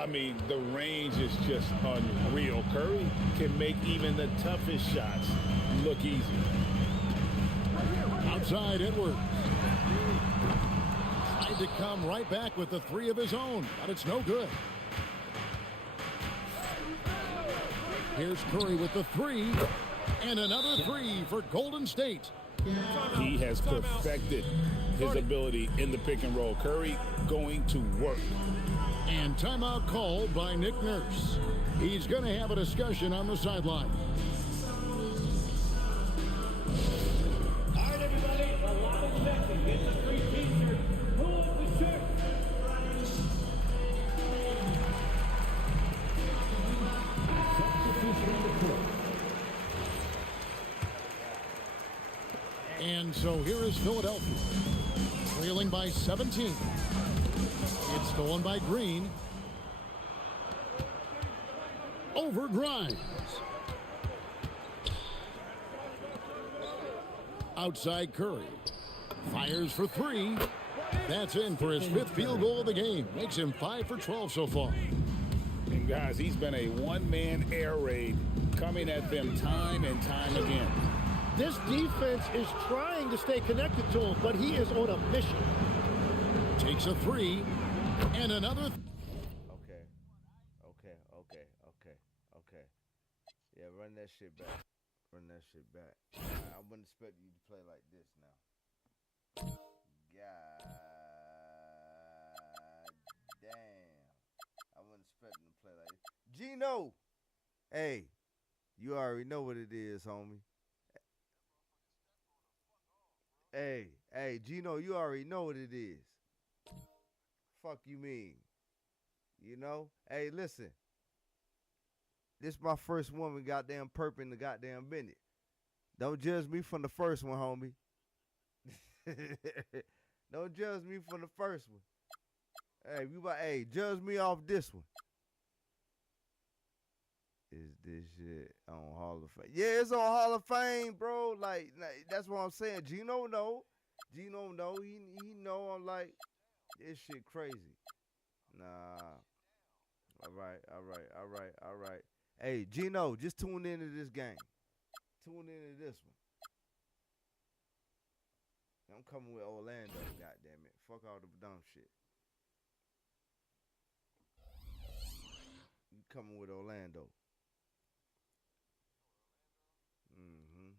I mean, the range is just unreal. Curry can make even the toughest shots look easy. Outside Edwards. Tried to come right back with the three of his own, but it's no good. Here's Curry with the three, and another three for Golden State. He has perfected his ability in the pick and roll. Curry going to work. And timeout called by Nick Nurse. He's going to have a discussion on the sideline. All right, everybody, a lot of seconds. Get the free t-shirt. Who wants the shirt? And so here is Philadelphia, trailing by 17. It's stolen by Green. Over Grimes. Outside Curry. Fires for three. That's in for his fifth field goal of the game. Makes him 5 for 12 so far. And guys, he's been a one-man air raid coming at them time and time again. This defense is trying to stay connected to him, but he is on a mission. Takes a three, and another. Okay. Yeah, run that shit back. I wouldn't expect you to play like this now. God damn. I wouldn't expect him to play like this. Gino! Hey, you already know what it is, homie. Hey, Gino, you already know what it is. Fuck you mean? You know? Hey, listen. This my first one with goddamn Perp in the goddamn Bennett. Don't judge me from the first one, homie. Don't judge me from the first one. Hey, judge me off this one. Is this shit on Hall of Fame? Yeah, it's on Hall of Fame, bro. Like that's what I'm saying. Gino know. He know I'm like, this shit crazy. Nah. All right. Hey, Gino, just tune into this game. Tune into this one. I'm coming with Orlando, goddammit. Fuck all the dumb shit. You coming with Orlando. Mm-hmm.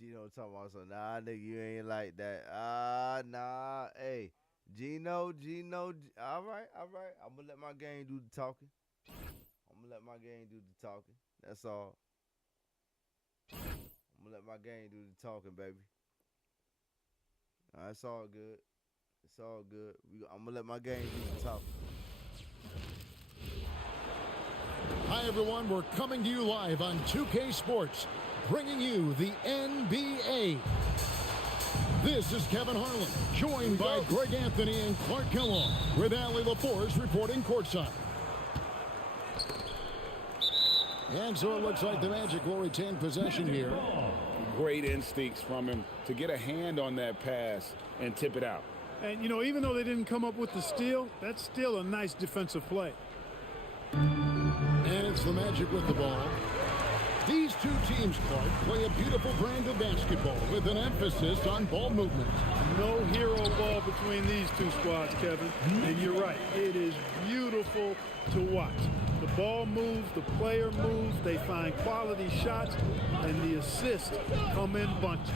Gino talking about so nah, nigga, you ain't like that. Nah, hey, Gino. All right. I'm gonna let my game do the talking. That's all. I'm gonna let my game do the talking, baby. It's all good. I'm gonna let my game do the talking. Hi, everyone. We're coming to you live on 2K Sports, bringing you the NBA. This is Kevin Harlan, joined by Greg Anthony and Clark Kellogg, with Allie LaForce reporting courtside. And so it looks like the Magic will retain possession here. Great instincts from him to get a hand on that pass and tip it out. And, you know, even though they didn't come up with the steal, that's still a nice defensive play. And it's the Magic with the ball. These two teams, Clark, play a beautiful brand of basketball with an emphasis on ball movement. No hero ball between these two squads, Kevin. And you're right, it is beautiful to watch. The ball moves, the player moves, they find quality shots, and the assists come in bunches.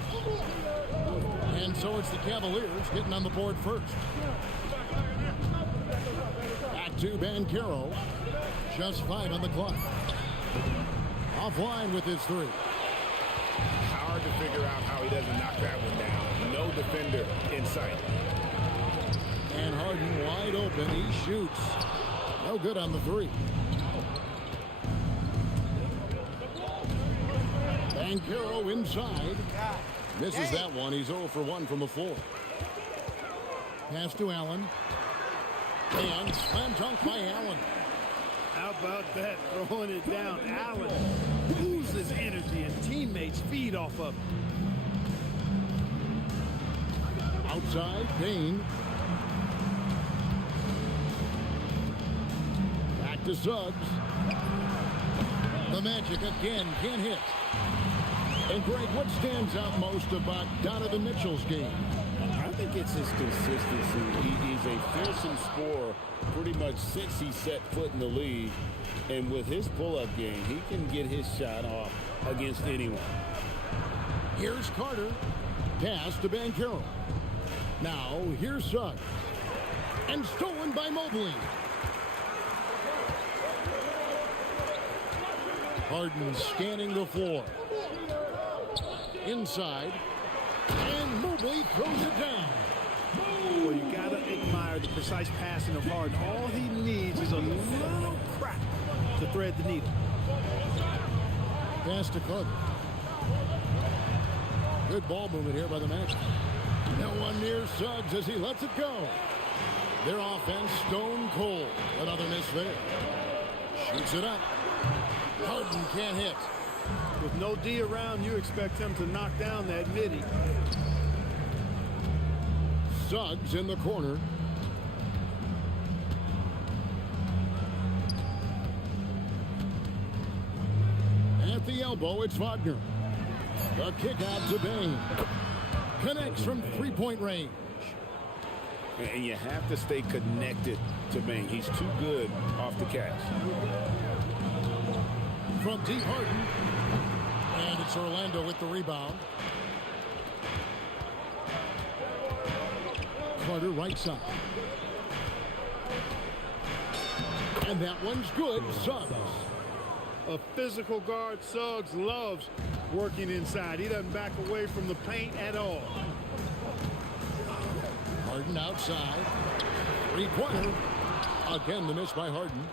And so it's the Cavaliers getting on the board first. Back to Banchero. Just 5 on the clock. Offline with his three. Hard to figure out how he doesn't knock that one down. No defender in sight. And Harden wide open. He shoots. No good on the three. Banchero inside. Misses that one. He's 0 for 1 from the floor. Pass to Allen. And slam dunk by Allen. How about that, throwing it down? Allen loses energy and teammates feed off of it. Outside, Payne. Back to Suggs. The Magic again can't hit. And Greg, what stands out most about Donovan Mitchell's game? I think it's his consistency. He's a fearsome scorer pretty much since he set foot in the league. And with his pull-up game, he can get his shot off against anyone. Here's Carter. Pass to Banchero. Now, here's Suggs. And stolen by Mobley. Harden scanning the floor. Inside. And Mobley throws it down. Well, you got to admire the precise passing of Harden. All he needs is a little crack to thread the needle. Pass to Carter. Good ball movement here by the Magic. No one near Suggs as he lets it go. Their offense stone cold. Another miss there. Shoots it up. Harden can't hit. With no D around, you expect him to knock down that midi. Suggs in the corner. At the elbow, it's Wagner. The kick out to Bain. Connects from three-point range. And you have to stay connected to Bain. He's too good off the catch. From deep, Harden. And it's Orlando with the rebound. Carter right side. And that one's good. Suggs. A physical guard, Suggs loves working inside. He doesn't back away from the paint at all. Harden outside. Three-pointer. Again, the miss by Harden.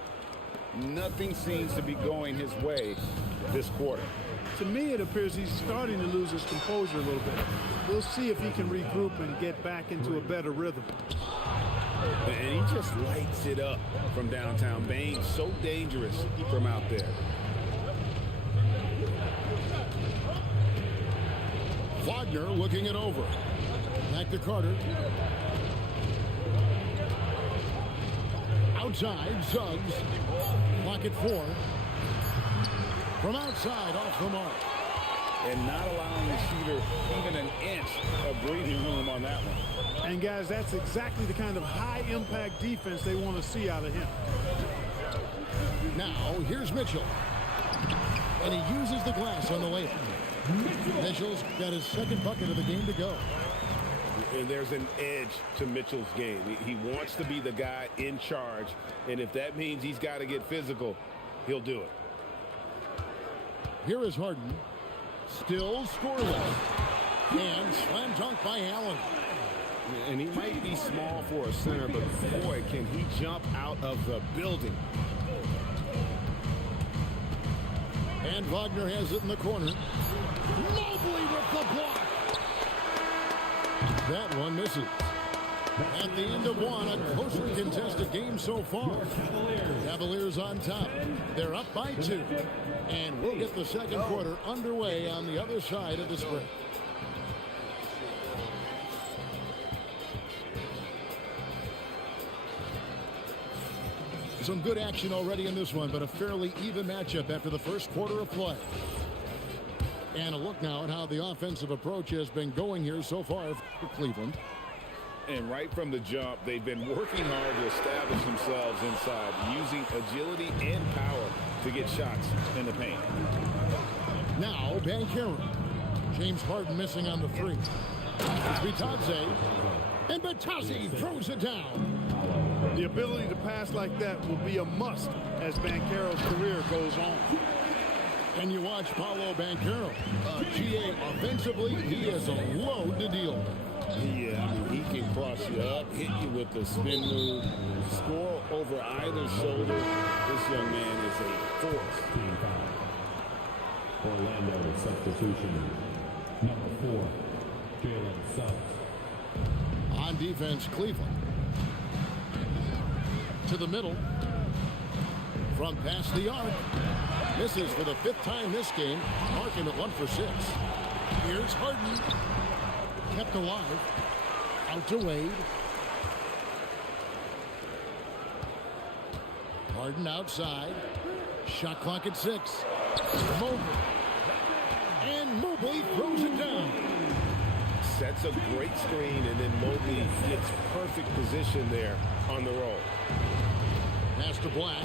Nothing seems to be going his way this quarter. To me, it appears he's starting to lose his composure a little bit. We'll see if he can regroup and get back into a better rhythm. And he just lights it up from downtown. Bain so dangerous from out there. Wagner looking it over. Back to Carter. Outside, Suggs. Clock at 4. From outside, off the mark. And not allowing the shooter even an inch of breathing room on that one. And guys, that's exactly the kind of high-impact defense they want to see out of him. Now, here's Mitchell. And he uses the glass on the layup. Mitchell's got his second bucket of the game to go. And there's an edge to Mitchell's game. He wants to be the guy in charge. And if that means he's got to get physical, he'll do it. Here is Harden. Still scoreless. And slam dunk by Allen. And he might be small for a center, but boy, can he jump out of the building. And Wagner has it in the corner. Mobley with the block. That one misses. At the end of one, a closely contested game so far. Cavaliers on top. They're up by 2. And we'll get the second quarter underway on the other side of this break. Some good action already in this one, but a fairly even matchup after the first quarter of play. And a look now at how the offensive approach has been going here so far for Cleveland. And right from the jump, they've been working hard to establish themselves inside, using agility and power to get shots in the paint. Now, Banchero. James Harden missing on the 3. It's Bitadze. And Bitadze throws it down. The ability to pass like that will be a must as Banchero's career goes on. And you watch Paolo Banchero. GA offensively, he has a load to deal with. Yeah, I mean, he can cross you up, hit you with the spin move, score over either shoulder. This young man is a force. Orlando substitution. Number 4, Jalen Suggs. On defense, Cleveland. To the middle. From past the arc. Misses for the 5th time this game. Marking at 1 for 6. Here's Harden. Kept alive. Out to Wade. Harden outside. Shot clock at 6. Mobley. And Mobley throws it down. Sets a great screen, and then Mobley gets perfect position there on the roll. Pass to Black.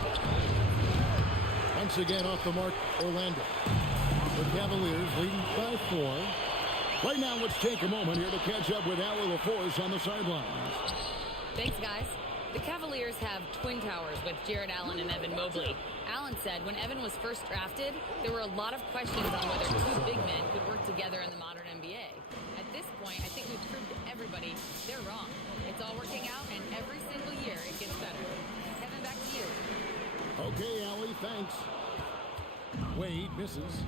Once again off the mark, Orlando. The Cavaliers leading by 4. Right now, let's take a moment here to catch up with Allie LaForce on the sidelines. Thanks, guys. The Cavaliers have twin towers with Jared Allen and Evan Mobley. Allen said when Evan was first drafted, there were a lot of questions on whether 2 big men could work together in the modern NBA. At this point, I think we've proved to everybody they're wrong. It's all working out, and every single year it gets better. Kevin, back to you. Okay, Allie, thanks. Wade misses.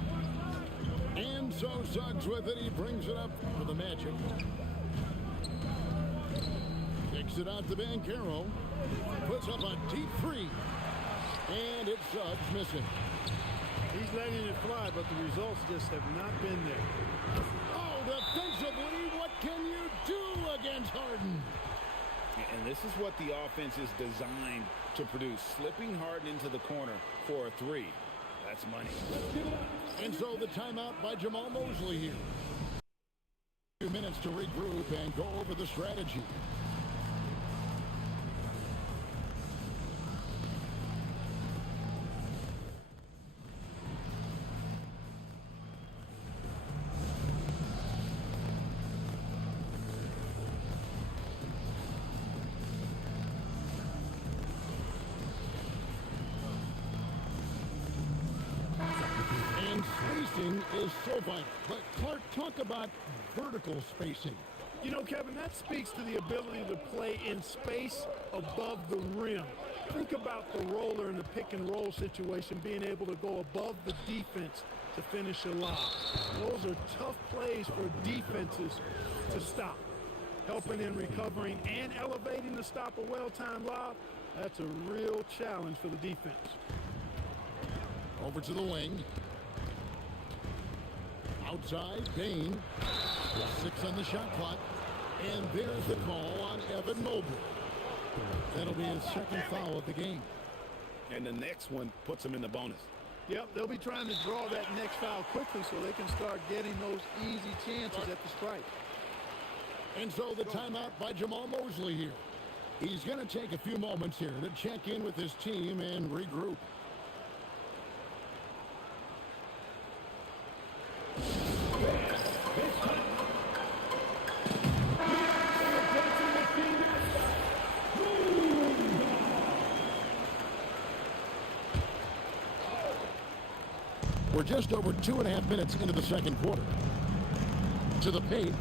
And so Suggs with it. He brings it up for the Magic. Kicks it out to Banchero. Puts up a deep 3. And it's Suggs missing. He's letting it fly, but the results just have not been there. Oh, defensively, what can you do against Harden? And this is what the offense is designed to produce. Slipping Harden into the corner for a 3. That's money. And so the timeout by Jamal Mosley here. 2 minutes to regroup and go over the strategy. Spacing is so vital. But Clark, talk about vertical spacing. You know, Kevin, that speaks to the ability to play in space above the rim. Think about the roller in the pick and roll situation, being able to go above the defense to finish a lob. Those are tough plays for defenses to stop. Helping in recovering and elevating to stop a well-timed lob, that's a real challenge for the defense. Over to the wing. Outside, Bain. 6 on the shot clock. And there's the call on Evan Mobley. That'll be his 2nd foul of the game. And the next one puts him in the bonus. Yep, they'll be trying to draw that next foul quickly so they can start getting those easy chances at the strike. And so the timeout by Jamal Mosley here. He's going to take a few moments here to check in with his team and regroup. We're just over 2.5 minutes into the 2nd quarter. To the paint.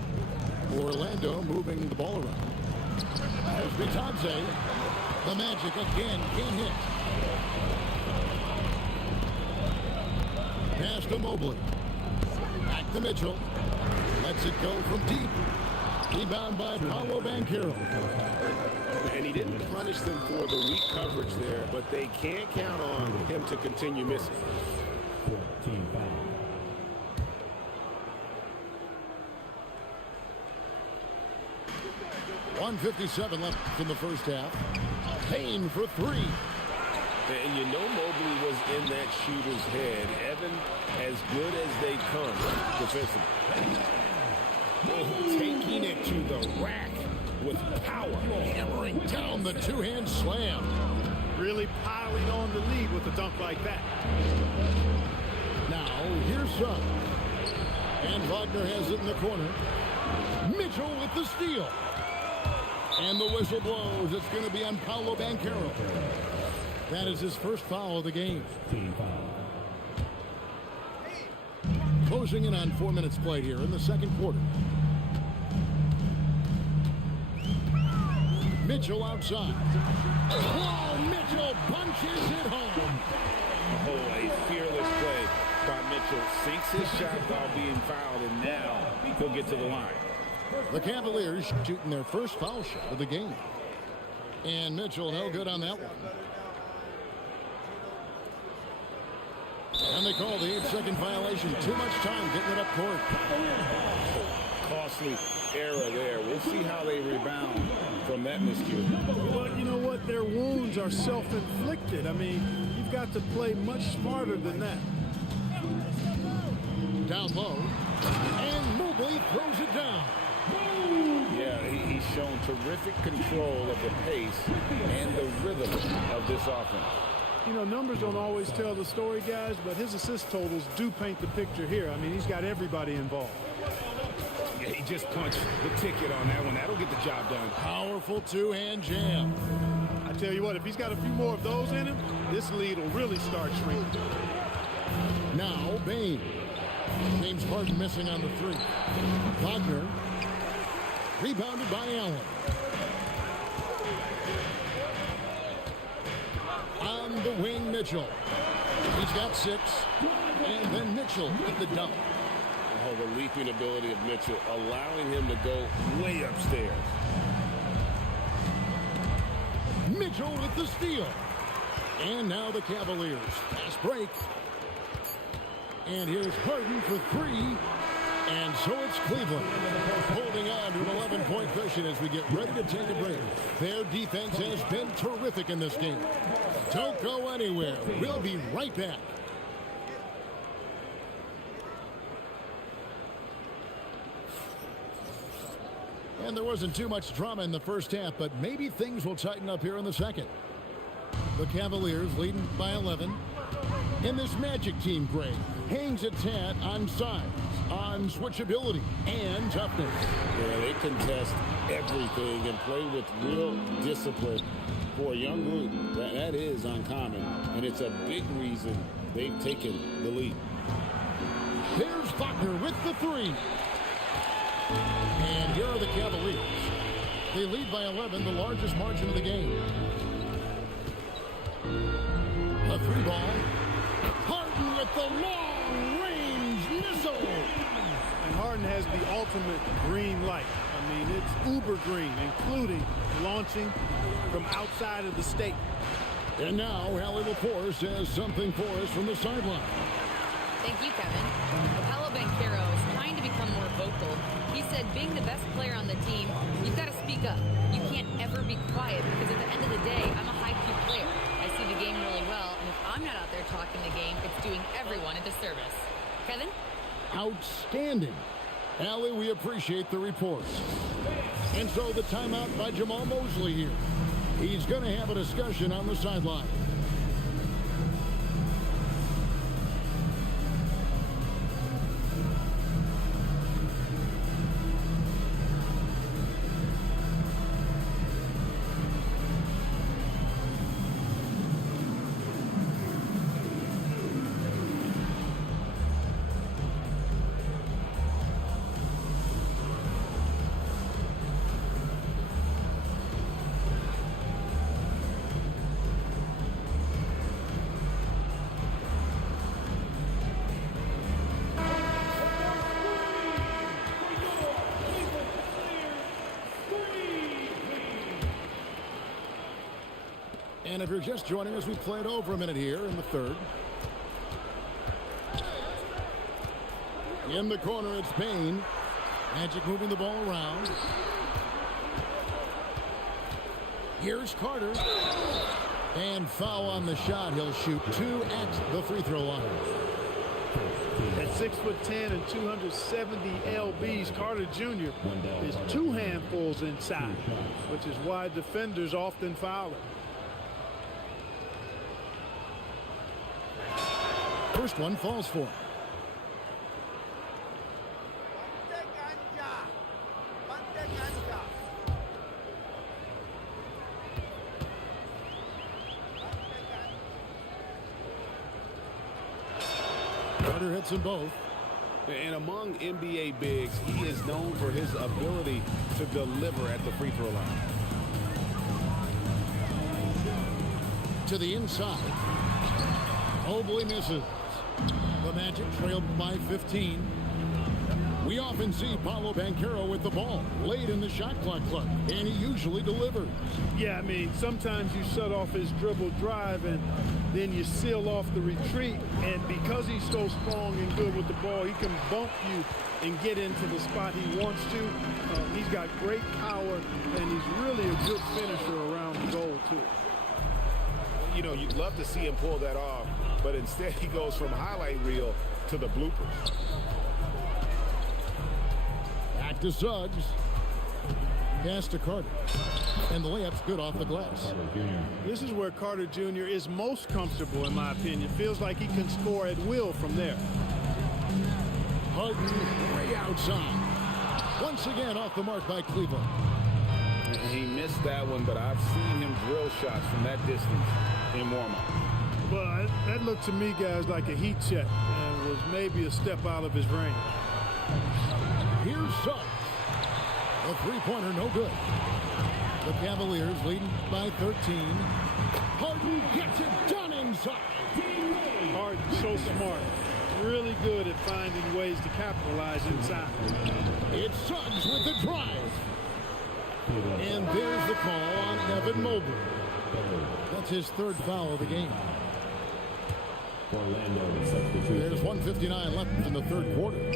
Orlando moving the ball around. There's Vitadze. The Magic again can't hit. Pass to Mobley. Back to Mitchell. Lets it go from deep. Rebound by Paolo Banchero. And he didn't punish them for the weak coverage there, but they can't count on him to continue missing. 14 foul. .157 left in the first half. Payne for 3. And you know Mobley was in that shooter's head. Evan, as good as they come defensively. Oh, taking it to the rack with power. Hammering down the 2-hand slam. Really piling on the lead with a dunk like that. Now, here's Suggs. And Wagner has it in the corner. Mitchell with the steal. And the whistle blows. It's going to be on Paolo Banchero. That is his first foul of the game. Closing in on 4 minutes played here in the 2nd quarter. Mitchell outside. Oh, Mitchell punches it home. Oh, a fearless play by Mitchell. Sinks his shot while being fouled, and now he'll get to the line. The Cavaliers shooting their first foul shot of the game. And Mitchell no good on that one. And they call the 8-second violation. Too much time getting it up court. Costly error there. We'll see how they rebound from that miscue. But you know what? Their wounds are self-inflicted. I mean, you've got to play much smarter than that. Down low. And Mobley throws it down. Yeah, he's shown terrific control of the pace and the rhythm of this offense. You know, numbers don't always tell the story, guys, but his assist totals do paint the picture here. I mean, he's got everybody involved. Yeah, he just punched the ticket on that one. That'll get the job done. Powerful two-hand jam. I tell you what, if he's got a few more of those in him, this lead will really start shrinking. Now, Bain. James Harden missing on the three. Wagner. Rebounded by Allen. On the wing, Mitchell. He's got 6. And then Mitchell with the dunk. Oh, the leaping ability of Mitchell, allowing him to go way upstairs. Mitchell with the steal. And now the Cavaliers. Fast break. And here's Harden for 3. And so it's Cleveland holding on to an 11-point cushion as we get ready to take a break. Their defense has been terrific in this game. Don't go anywhere. We'll be right back. And there wasn't too much drama in the first half, but maybe things will tighten up here in the second. The Cavaliers leading by 11. And this Magic team, Greg, hangs its hat on size, on switchability, and toughness. Yeah, they contest everything and play with real discipline. For a young group, that is uncommon, and it's a big reason they've taken the lead. There's Wagner with the 3. And here are the Cavaliers. They lead by 11, the largest margin of the game. A 3 ball. Harden with the long-range missile. And Harden has the ultimate green light. I mean, it's uber green, including launching from outside of the state. And now, Allie Laporte says something for us from the sideline. Thank you, Kevin. Paolo Banchero is trying to become more vocal. He said being the best player on the team, you've got to speak up. You can't ever be quiet because at the end of the day, I'm a high-Q player. I see the game really well, and if I'm not out there talking the game, it's doing everyone a disservice. Kevin? Outstanding. Allie, we appreciate the reports. And so the timeout by Jamal Mosley here. He's going to have a discussion on the sideline. And if you're just joining us, we've played over a minute here in the third. In the corner, it's Bain. Magic moving the ball around. Here's Carter. And foul on the shot. He'll shoot 2 at the free throw line. At 6'10" and 270 lbs, Carter Jr. is 2 handfuls inside, which is why defenders often foul him. First one falls for him. Carter hits them both. And among NBA bigs, he is known for his ability to deliver at the free throw line. To the inside. Mobley misses. The Magic trailed by 15. We often see Paulo Banchero with the ball late in the shot clock, and he usually delivers. Yeah, I mean, sometimes you shut off his dribble drive and then you seal off the retreat. And because he's so strong and good with the ball, he can bump you and get into the spot he wants to. He's got great power, and he's really a good finisher around the goal, too. You know, you'd love to see him pull that off, but instead he goes from highlight reel to the bloopers. Back to Suggs. Pass to Carter. And the layup's good off the glass. This is where Carter Jr. is most comfortable, in my opinion. Feels like he can score at will from there. Harden way outside. Once again off the mark by Cleveland. He missed that one, but I've seen him drill shots from that distance in warm-up. But that looked to me, guys, like a heat check and was maybe a step out of his range. Here's Suggs. A three-pointer, no good. The Cavaliers leading by 13. Harden gets it done inside. Harden, so smart. Really good at finding ways to capitalize inside. It's Suggs with the drive. And there's the call on Evan Mobley. That's his third foul of the game. There's 1:59 left in the third quarter.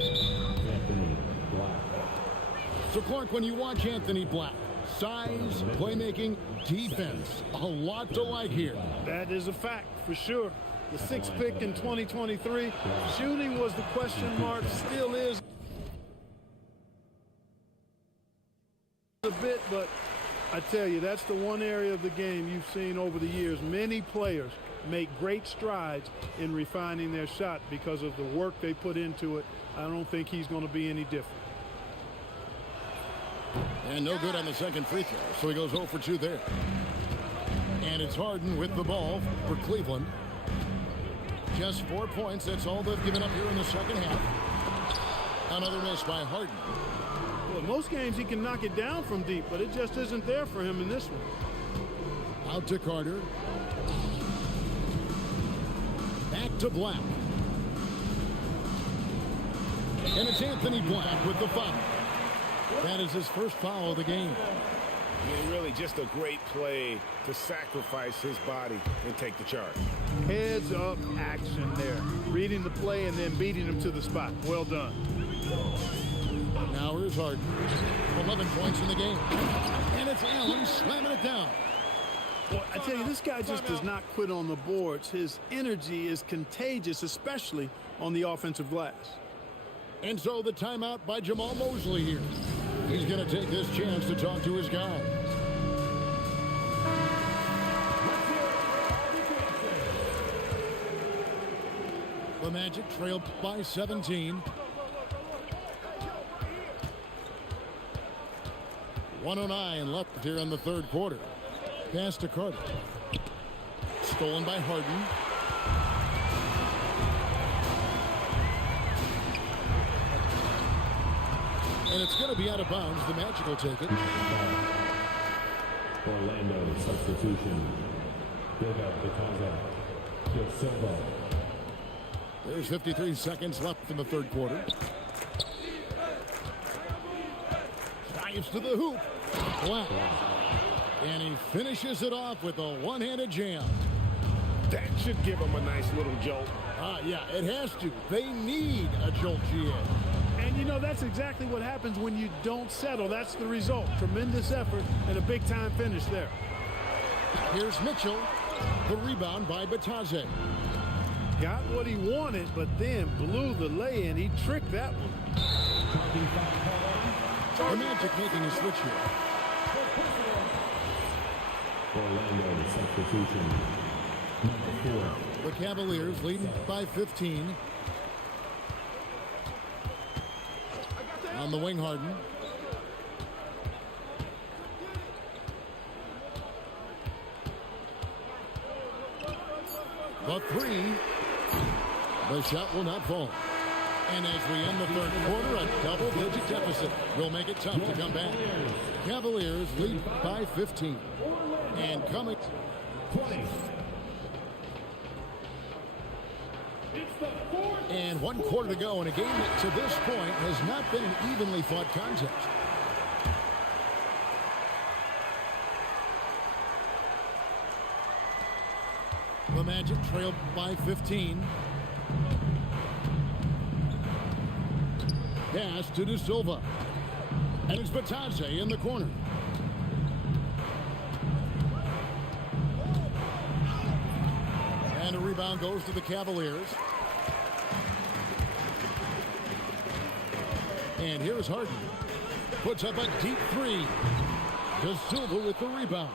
So, Clark, when you watch Anthony Black, size, playmaking, defense, a lot to like here. That is a fact, for sure. The sixth pick in 2023. Shooting was the question mark, still is a bit, but I tell you, that's the one area of the game you've seen over the years. Many players make great strides in refining their shot because of the work they put into it. I don't think he's going to be any different. And no good on the second free throw, so he goes 0 for 2 there. And it's Harden with the ball for Cleveland. Just 4 points, that's all they've given up here in the second half. Another miss by Harden. Well, most games he can knock it down from deep, but it just isn't there for him in this one. Out to Carter. Back to Black. And it's Anthony Black with the foul. That is his first foul of the game. I mean, really just a great play to sacrifice his body and take the charge. Heads up action there. Reading the play and then beating him to the spot. Well done. Now here's Harden. 11 points in the game. And it's Allen slamming it down. Well, I tell you, this guy just does not quit on the boards. His energy is contagious, especially on the offensive glass. And so the timeout by Jamal Mosley here. He's going to take this chance to talk to his guys. The Magic trail by 17. 1:09 left here in the third quarter. Pass to Carter. Stolen by Harden. And it's going to be out of bounds. The Magic will take it. Orlando substitution. There's 53 seconds left in the third quarter. Drives to the hoop. Black. And he finishes it off with a one-handed jam. That should give him a nice little jolt. Yeah, it has to. They need a jolt, GA. And, you know, that's exactly what happens when you don't settle. That's the result. Tremendous effort and a big-time finish there. Here's Mitchell. The rebound by Bataze. Got what he wanted, but then blew the lay-in. He tricked that one. The Magic making a switch here. Orlando substitution. Number 4. The Cavaliers leading by 15. On the wing, Harden. The three. The shot will not fall. And as we end the third quarter, a double-digit deficit will make it tough to come back. Cavaliers lead by 15. And coming. 20. And 1 quarter to go in a game that to this point has not been an evenly fought contest. The Magic trail by 15. Pass to De Silva. And it's Batadze in the corner. And a rebound goes to the Cavaliers. And here's Harden. Puts up a deep three. De Silva with the rebound.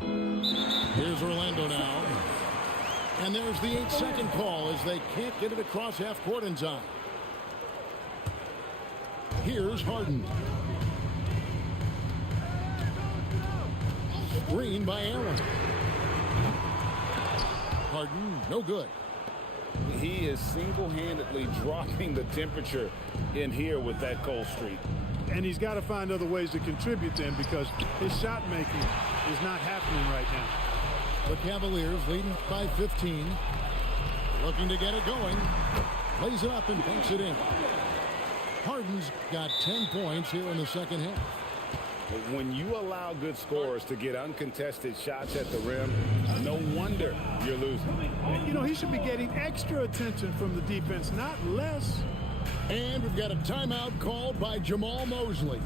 Here's Orlando now. And there's the 8-second call as they can't get it across half court in time. Here's Harden. Screen by Allen. Harden, no good. He is single-handedly dropping the temperature in here with that cold streak. And he's got to find other ways to contribute then, because his shot making is not happening right now. The Cavaliers leading by 15. Looking to get it going. Lays it up and banks it in. Harden's got 10 points here in the second half. When you allow good scorers to get uncontested shots at the rim, no wonder you're losing. You know, he should be getting extra attention from the defense, not less. And we've got a timeout called by Jamal Mosley.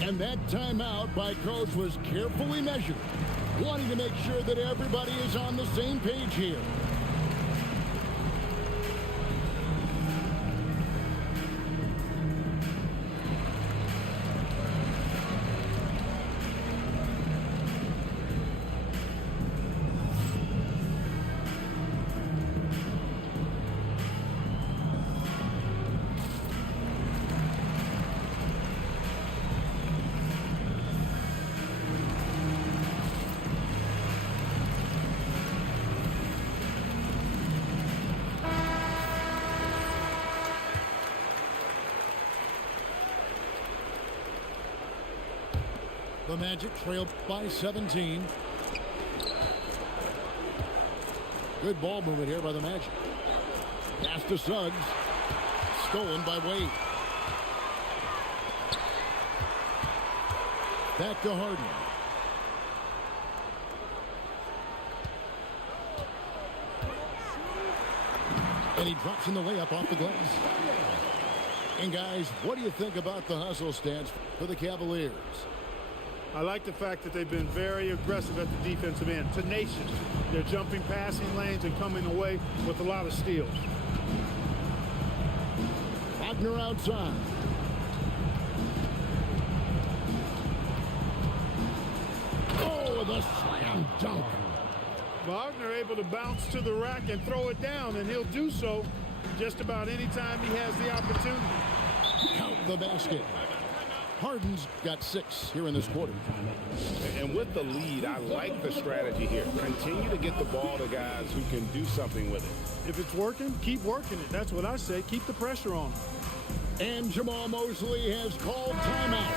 And that timeout by coach was carefully measured, wanting to make sure that everybody is on the same page here. The Magic trailed by 17. Good ball movement here by the Magic. Pass to Suggs. Stolen by Wade. Back to Harden. And he drops in the layup off the glass. And guys, what do you think about the hustle stance for the Cavaliers? I like the fact that they've been very aggressive at the defensive end, tenacious. They're jumping passing lanes and coming away with a lot of steals. Wagner outside. Oh, the slam dunk. Wagner able to bounce to the rack and throw it down, and he'll do so just about any time he has the opportunity. Count the basket. Harden's got 6 here in this quarter. And with the lead, I like the strategy here. Continue to get the ball to guys who can do something with it. If it's working, keep working it. That's what I say. Keep the pressure on. And Jamal Mosley has called timeout.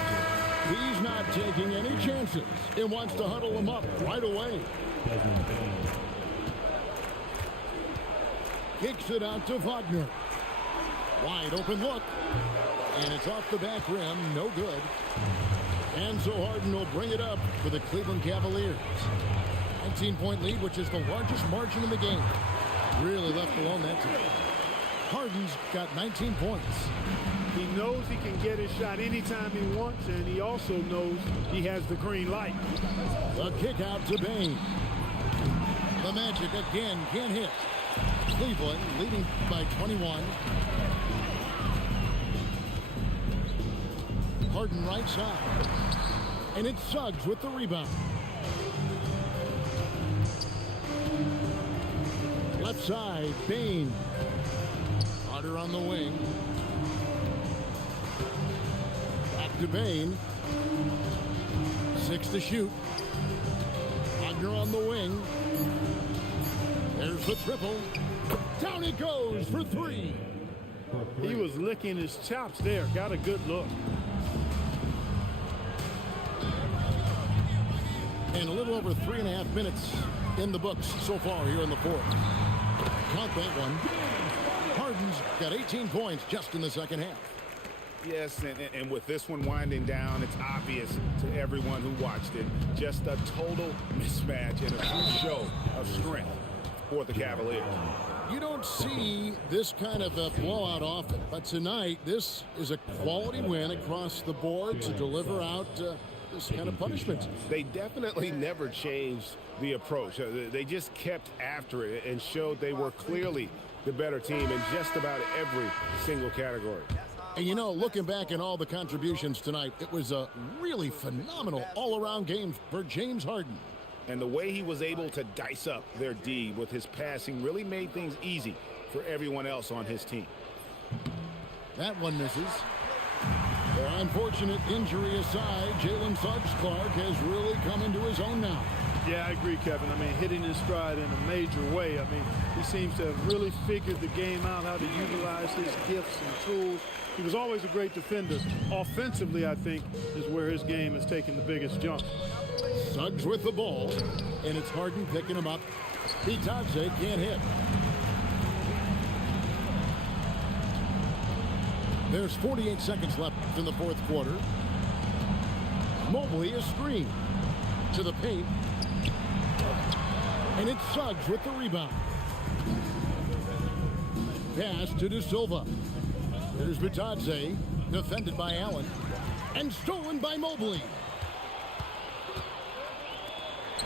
He's not taking any chances and wants to huddle them up right away. Kicks it out to Wagner. Wide open look. And it's off the back rim, no good. And so Harden will bring it up for the Cleveland Cavaliers. 19-point lead, which is the largest margin in the game. Really left alone that time. Harden's got 19 points. He knows he can get his shot anytime he wants, and he also knows he has the green light. The kick out to Bain. The Magic again can't hit. Cleveland leading by 21. Harden right side. And it's Suggs with the rebound. Left side, Bain. Carter on the wing. Back to Bain. 6 to shoot. Wagner on the wing. There's the triple. Down it goes for 3. He was licking his chops there. Got a good look. And a little over 3.5 minutes in the books so far here in the fourth. Count that one. Harden's got 18 points just in the second half. Yes, and with this one winding down, it's obvious to everyone who watched it. Just a total mismatch and a true show of strength for the Cavaliers. You don't see this kind of a blowout often, but tonight this is a quality win across the board to deliver out this kind of punishment. They definitely never changed the approach. They just kept after it and showed they were clearly the better team in just about every single category. And you know, looking back at all the contributions tonight, it was a really phenomenal all-around game for James Harden. And the way he was able to dice up their D with his passing really made things easy for everyone else on his team. That one misses. Their unfortunate injury aside, Jalen Suggs-Clark has really come into his own now. Yeah, I agree, Kevin. I mean, hitting his stride in a major way. I mean, he seems to have really figured the game out, how to utilize his gifts and tools. He was always a great defender. Offensively, I think, is where his game has taken the biggest jump. Suggs with the ball, and it's Harden picking him up. Bitadze can't hit. There's 48 seconds left in the fourth quarter. Mobley is screened to the paint. And it's Suggs with the rebound. Pass to De Silva. There's Bitadze, defended by Allen, and stolen by Mobley.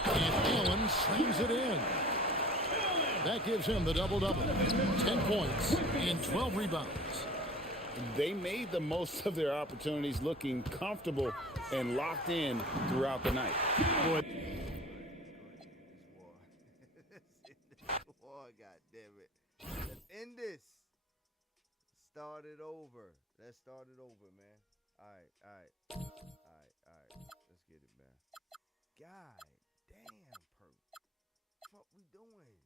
And Allen slams it in. That gives him the double-double. 10 points and 12 rebounds. They made the most of their opportunities, looking comfortable and locked in throughout the night. Boy, God damn it. Let's end this. Start it over. Let's start it over, man. All right. Let's get it, man. God damn, Perk. What we doing?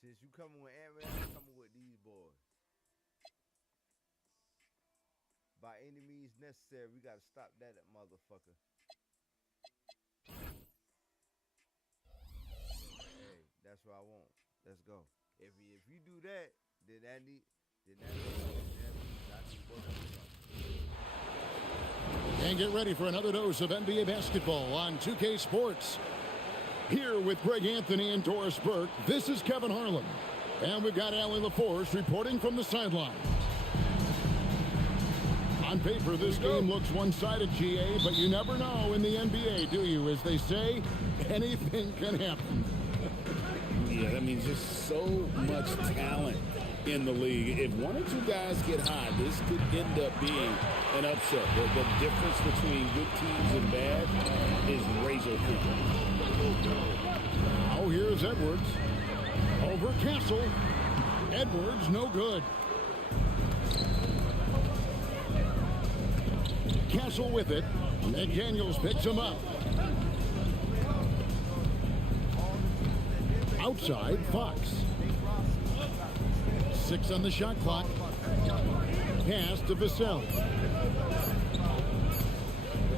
Since you coming with Ant-Man, I'm coming with these boys. By any means necessary, we gotta stop that motherfucker. Hey, that's what I want. Let's go. If you do that, then that means I need work on something. And get ready for another dose of NBA basketball on 2K Sports. Here with Greg Anthony and Doris Burke, this is Kevin Harlan. And we've got Allie LaForce reporting from the sideline. On paper, this game looks one-sided, GA, but you never know in the NBA, do you? As they say, anything can happen. Yeah, that means just so much talent in the league. If one or two guys get hot, this could end up being an upset. The difference between good teams and bad is razor thin. Now here's Edwards. Over Castle. Edwards, no good. Castle with it. McDaniels picks him up. Outside, Fox. 6 on the shot clock. Pass to Vassell.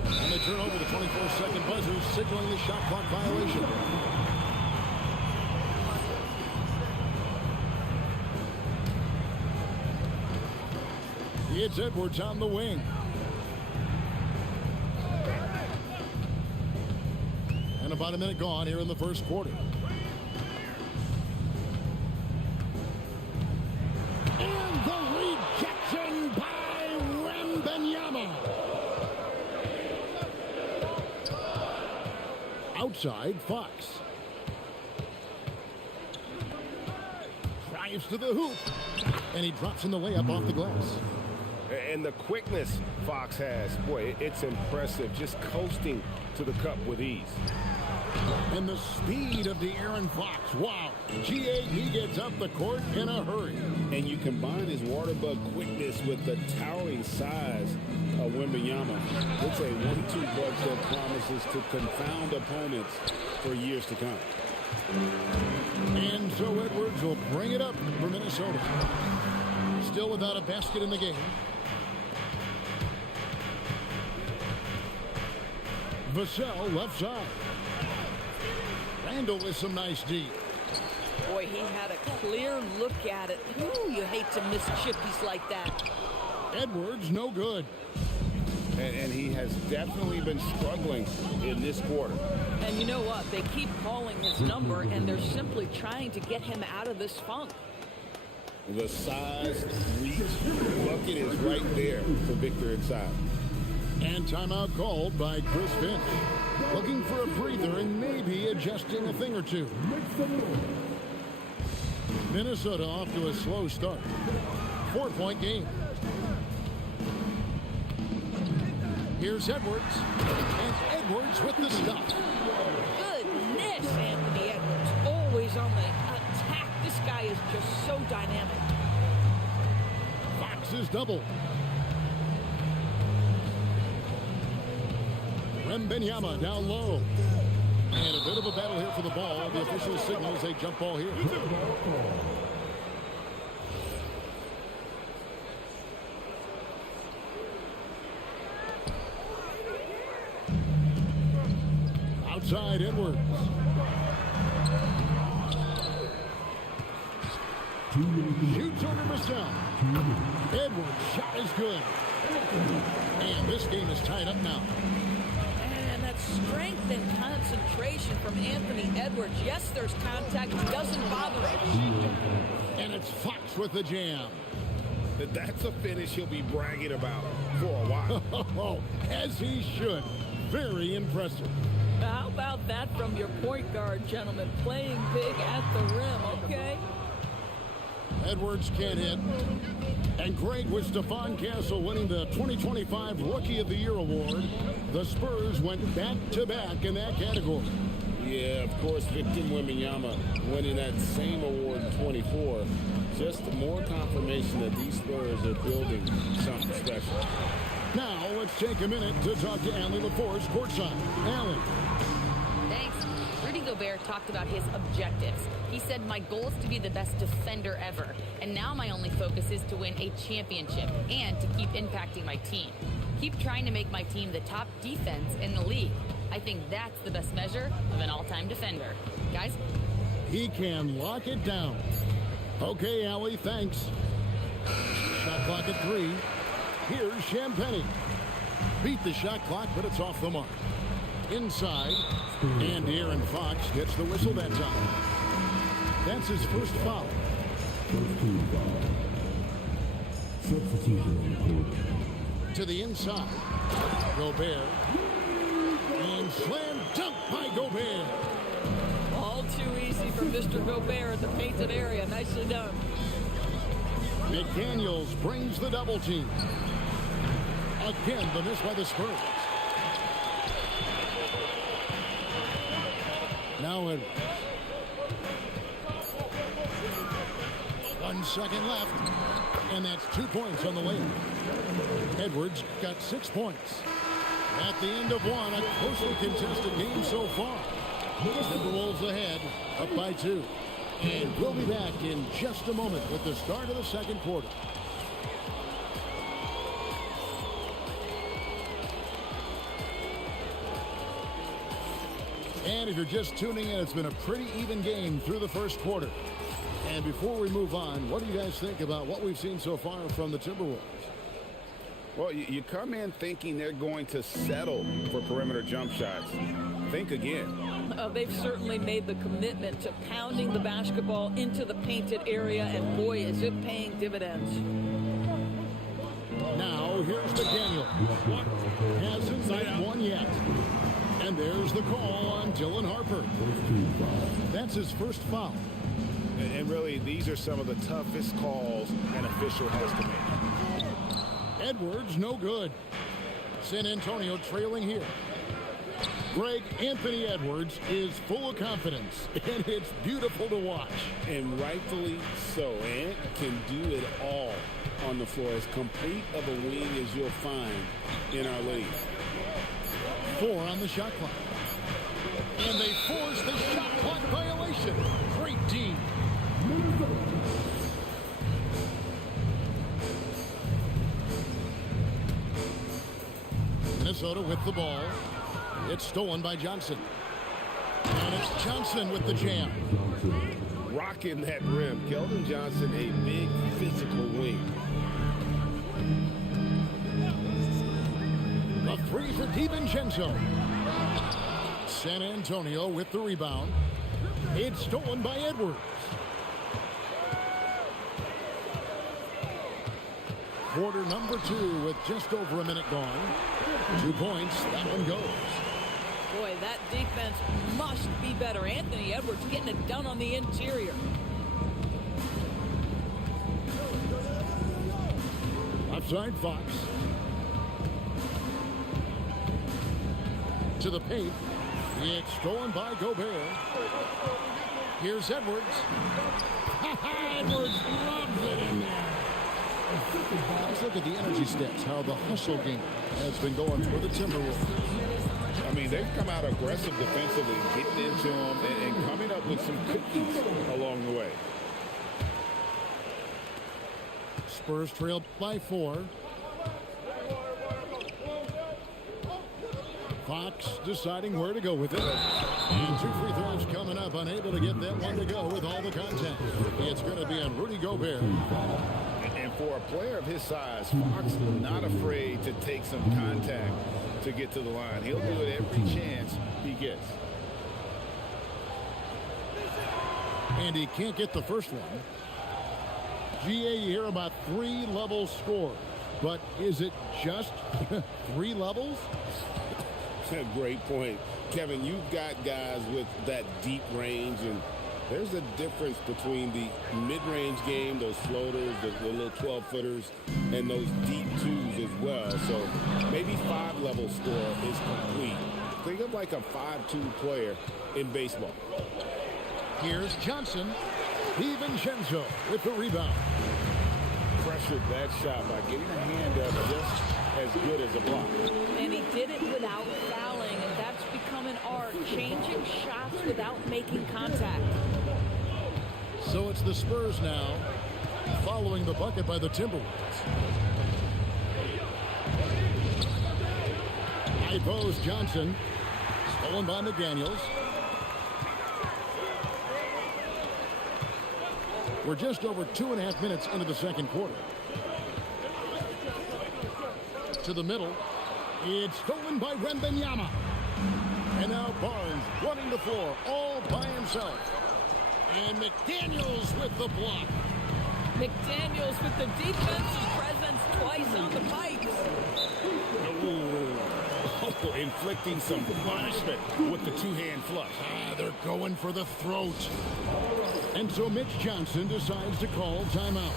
And they turn over the 24-second buzzer, signaling the shot clock violation. It's Edwards on the wing. And about a minute gone here in the first quarter. And the rejection by Wembanyama. Outside, Fox. Drives to the hoop. And he drops in the layup off the glass. And the quickness Fox has, boy, it's impressive. Just coasting to the cup with ease. And the speed of De'Aaron Fox. Wow. GA, he gets up the court in a hurry. And you combine his water bug quickness with the towering size of Wembanyama. It's a 1-2 punch that promises to confound opponents for years to come. And so Edwards will bring it up for Minnesota. Still without a basket in the game. Vassell left side. Randall with some nice D. Boy, he had a clear look at it. Ooh, you hate to miss chippies like that. Edwards, no good. And he has definitely been struggling in this quarter. And you know what? They keep calling his number, and they're simply trying to get him out of this funk. The size, reach, bucket is right there for Victor inside. And timeout called by Chris Finch. Looking for a breather and maybe adjusting a thing or two. Minnesota off to a slow start. 4-point game. Here's Edwards. And Edwards with the stuff. Goodness, Anthony Edwards. Always on the attack. This guy is just so dynamic. Fox is double. Wembanyama down low. And a bit of a battle here for the ball. The official signals a jump ball here. Outside Edwards. Shoots over Vassell. Edwards' shot is good. And this game is tied up now. And that strength and concentration from Anthony Edwards. Yes, there's contact. It doesn't bother him. And it's Fox with the jam. That's a finish he'll be bragging about for a while. As he should. Very impressive. How about that from your point guard, gentlemen? Playing big at the rim, okay? Edwards can't hit. And great with Stephon Castle winning the 2025 Rookie of the Year award. The Spurs went back-to-back in that category. Yeah, of course, Victor Wembanyama winning that same award in 24. Just more confirmation that these Spurs are building something special. Now, let's take a minute to talk to Allie LaForce courtside. Allie. Thanks. Rudy Gobert talked about his objectives. He said, my goal is to be the best defender ever. And now my only focus is to win a championship and to keep impacting my team. Keep trying to make my team the top defense in the league. I think that's the best measure of an all-time defender. Guys? He can lock it down. Okay, Allie, thanks. Shot clock at 3. Here's Champagnie. Beat the shot clock, but it's off the mark. Inside, and De'Aaron Fox gets the whistle that time. That's his first foul. First team foul. Substitution. To the inside. Gobert. And slam dunk by Gobert. All too easy for Mr. Gobert in the painted area. Nicely done. McDaniels brings the double team. Again, the miss by the Spurs. Now Edwards. 1 second left. And that's 2 points on the layup. Edwards got 6 points. At the end of one, a closely contested game so far. Timberwolves ahead, up by 2. And we'll be back in just a moment with the start of the second quarter. And if you're just tuning in, it's been a pretty even game through the first quarter. And before we move on, what do you guys think about what we've seen so far from the Timberwolves? Well, you come in thinking they're going to settle for perimeter jump shots. Think again. They've certainly made the commitment to pounding the basketball into the painted area, and boy, is it paying dividends. Now, here's McDaniel. Hasn't made one yet. And there's the call on Dylan Harper. That's his first foul. And really, these are some of the toughest calls an official has to make. Edwards, no good. San Antonio trailing here. Greg, Anthony Edwards is full of confidence, and it's beautiful to watch. And rightfully so. Ant can do it all on the floor. As complete of a wing as you'll find in our league. 4 on the shot clock. And they force the shot clock violation. Great team. Minnesota with the ball. It's stolen by Johnson. And it's Johnson with the jam. Rocking that rim. Keldon Johnson, a big physical wing. A 3 for DiVincenzo. San Antonio with the rebound. It's stolen by Edwards. Quarter number 2 with just over a minute gone. 2 points. That one goes. Boy, that defense must be better. Anthony Edwards getting it done on the interior. Outside Fox. To the paint. It's stolen by Gobert. Here's Edwards. Edwards loves it in there. Let's look at the energy stats, how the hustle game has been going for the Timberwolves. I mean, they've come out aggressive defensively, getting into them and coming up with some cookies along the way. Spurs trail by 4. Fox deciding where to go with it. And 2 free throws coming up, unable to get that one to go with all the contact. It's going to be on Rudy Gobert. And for a player of his size, Fox not afraid to take some contact to get to the line. He'll do it every chance he gets. And he can't get the first one. GA, you hear about 3-level score. But is it just 3 levels? Great point. Kevin, you've got guys with that deep range, and there's a difference between the mid-range game, those floaters, the little 12-footers, and those deep 2s as well. So maybe 5-level score is complete. Think of like a 5-2 player in baseball. Here's Johnson. DiVincenzo with the rebound. Pressured that shot by getting a hand up just as good as a block. And he did it without fouling, and that's become an art, changing shots without making contact. So it's the Spurs now, following the bucket by the Timberwolves. High post Johnson, stolen by McDaniels. We're just over 2.5 minutes into the second quarter. To the middle. It's stolen by Wembanyama. And now Barnes running the floor all by himself. And McDaniels with the block. McDaniels with the defensive presence twice on the pipes. Oh, inflicting some punishment with the 2-hand flush. They're going for the throat. And so Mitch Johnson decides to call timeout.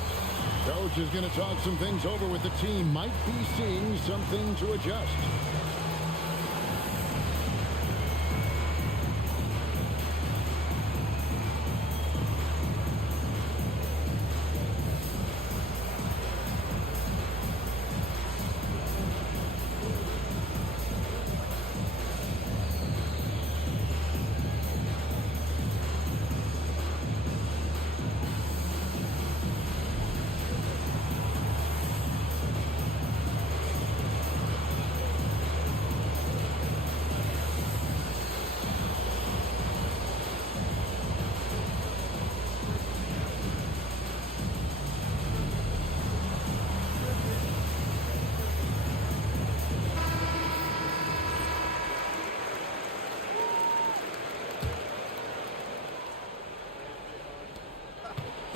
Coach is going to talk some things over with the team. Might be seeing something to adjust.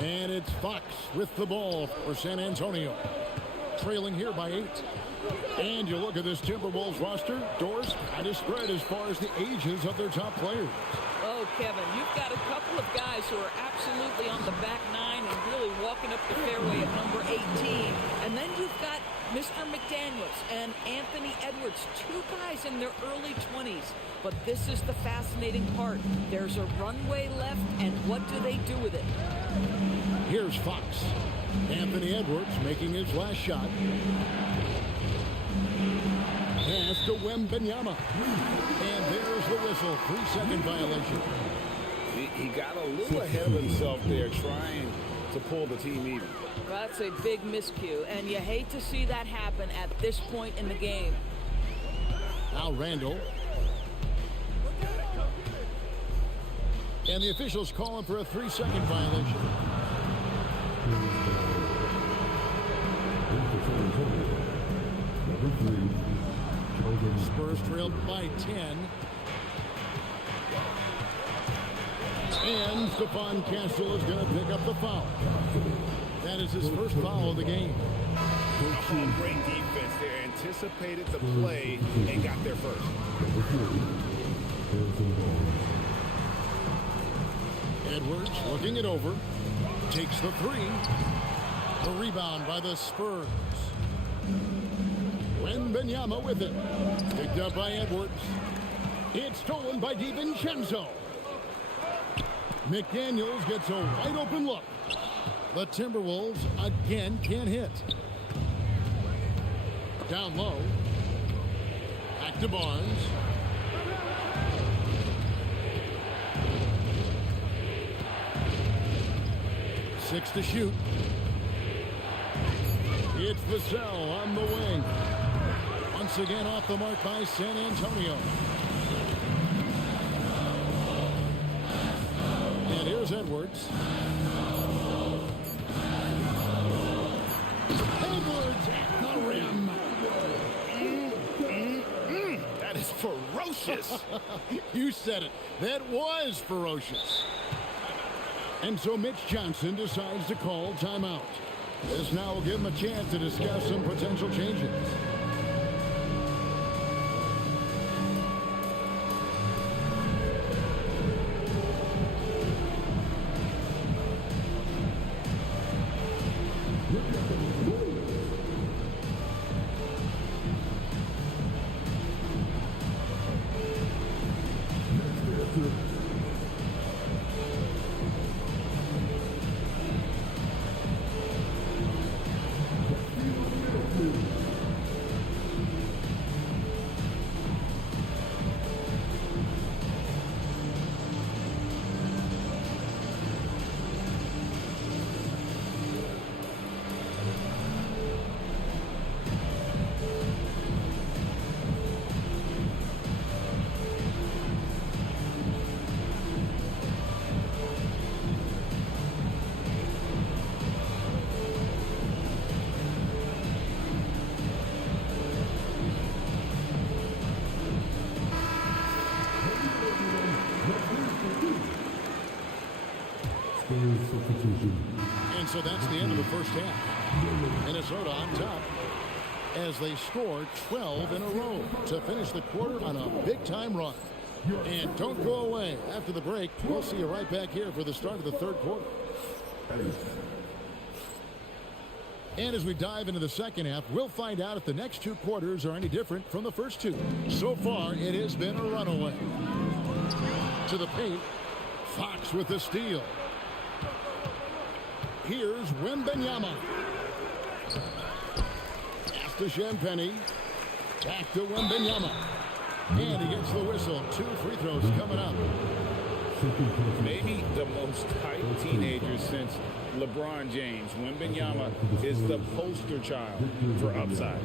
And it's Fox with the ball for San Antonio. trailing here by 8. And you look at this Timberwolves roster, doors kind of spread as far as the ages of their top players. Oh, Kevin, you've got a couple of guys who are absolutely on the back nine and really walking up the fairway at number 18. And then you've got Mr. McDaniels and Anthony Edwards, two guys in their early 20s. But this is the fascinating part. There's a runway left, and what do they do with it? Here's Fox. Anthony Edwards making his last shot. Pass to Wembanyama. And there's the whistle. 3-second violation. He got a little ahead of himself there trying to pull the team even. That's a big miscue, and you hate to see that happen at this point in the game. Now Randall. And the officials call him for a 3-second violation. Spurs trailed by 10. And Stephon Castle is going to pick up the foul. That is his first foul of the game. Oh, great defense there. Anticipated the play and got there first. Edwards looking it over. Takes the 3. The rebound by the Spurs. Wembanyama with it. Picked up by Edwards. It's stolen by DiVincenzo. McDaniels gets a wide open look. The Timberwolves again can't hit. Down low. Back to Barnes. Six to shoot. It's Vassell on the wing. Once again off the mark by San Antonio. And here's Edwards. Edwards at the rim. That is ferocious. You said it. That was ferocious. And so Mitch Johnson decides to call timeout. This now will give him a chance to discuss some potential changes. And so that's the end of the first half. Minnesota on top as they score 12 in a row to finish the quarter on a big-time run. And don't go away. After the break, we'll see you right back here for the start of the third quarter. And as we dive into the second half, we'll find out if the next two quarters are any different from the first two. So far, it has been a runaway. To the paint, Fox with the steal. Here's Wembanyama. Pass to Champagny. Back to Wembanyama. And he gets the whistle. 2 free throws coming up. Maybe the most hyped teenager since LeBron James. Wembanyama is the poster child for upside.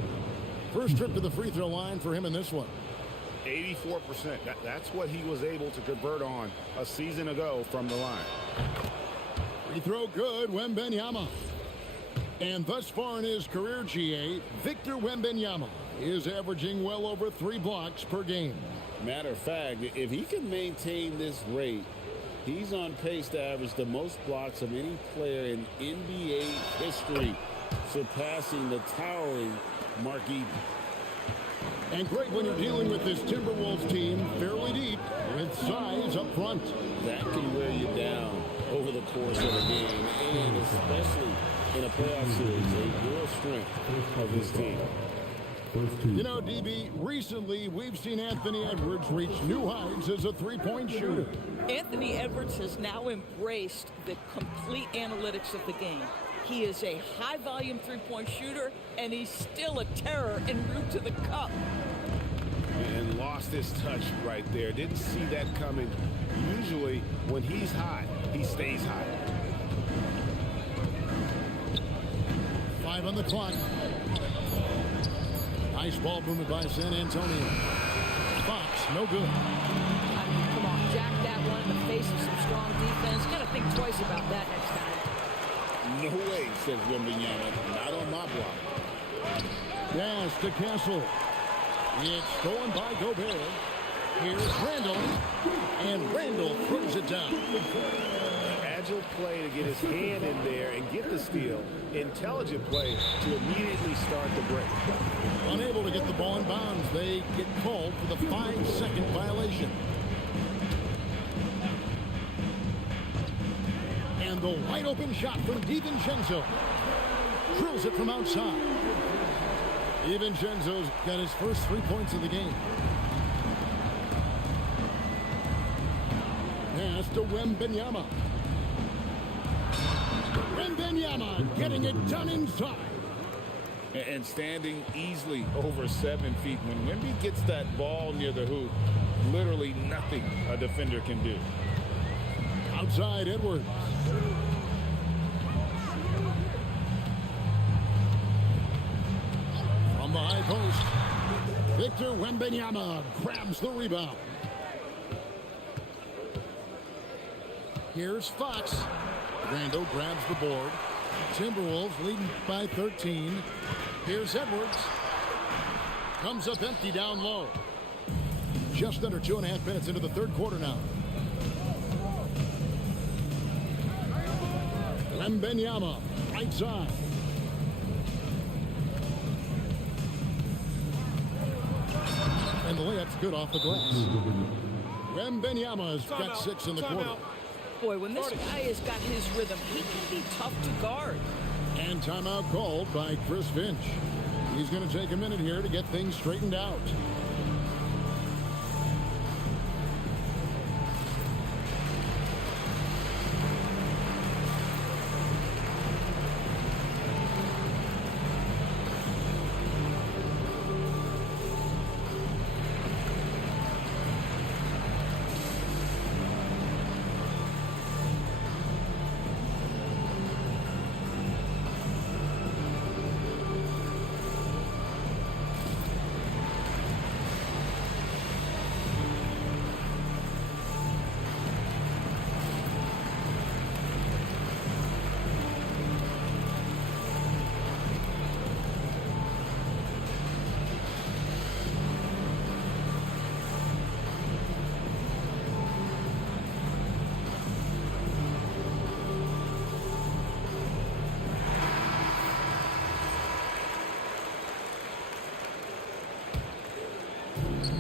First trip to the free throw line for him in this one. 84%. That's what he was able to convert on a season ago from the line. Free throw good, Wembanyama. And thus far in his career, GA, Victor Wembanyama is averaging well over 3 blocks per game. Matter of fact, if he can maintain this rate, he's on pace to average the most blocks of any player in NBA history. surpassing the towering Mark Eden. And great when you're dealing with this Timberwolves team fairly deep with size up front. That can wear you down over the course of a game, and especially in a playoff series, a real strength of this team. You know, DB, recently we've seen Anthony Edwards reach new heights as a three-point shooter. Anthony Edwards has now embraced the complete analytics of the game. He is a high-volume three-point shooter, and he's still a terror en route to the cup. And lost his touch right there. Didn't see that coming. Usually, when he's hot, he stays hot. 5 on the clock. Nice ball movement by San Antonio. Fox, no good. I mean, come on, jack that one in the face of some strong defense. Got to think twice about that next time. No way, says Wembanyama. Not on my block. Yes, to Castle. It's stolen by Gobert. Here's Randall. And Randall throws it down. Agile play to get his hand in there and get the steal. Intelligent play to immediately start the break. Unable to get the ball in bounds. They get called for the 5-second violation. And the wide open shot from DiVincenzo. Drills it from outside. DiVincenzo's got his first 3 points of the game. Pass to Wembanyama. Wembanyama getting it done inside. And standing easily over 7 feet. When Wemby gets that ball near the hoop, literally nothing a defender can do. Outside Edwards. From the high post, Victor Wembanyama grabs the rebound. Here's Fox. Randall grabs the board. Timberwolves leading by 13. Here's Edwards. Comes up empty down low. Just under 2.5 minutes into the third quarter now. Wembanyama, right side. And the layup's good off the glass. Wembanyama's got 6 in the quarter. Boy, when this guy has got his rhythm, he can be tough to guard. And timeout called by Chris Finch. He's going to take a minute here to get things straightened out.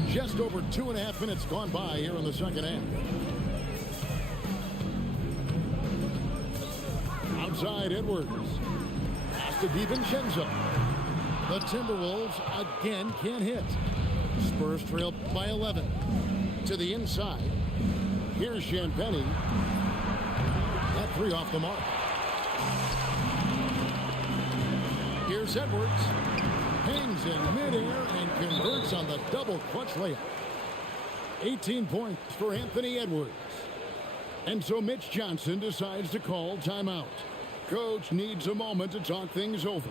Just over 2.5 minutes gone by here in the second half. Outside Edwards. Pass to DiVincenzo. The Timberwolves again can't hit. Spurs trail by 11. To the inside. Here's Champagnie. That 3 off the mark. Here's Edwards. Hangs in midair and converts on the double clutch layup. 18 points for Anthony Edwards. And so Mitch Johnson decides to call timeout. Coach needs a moment to talk things over.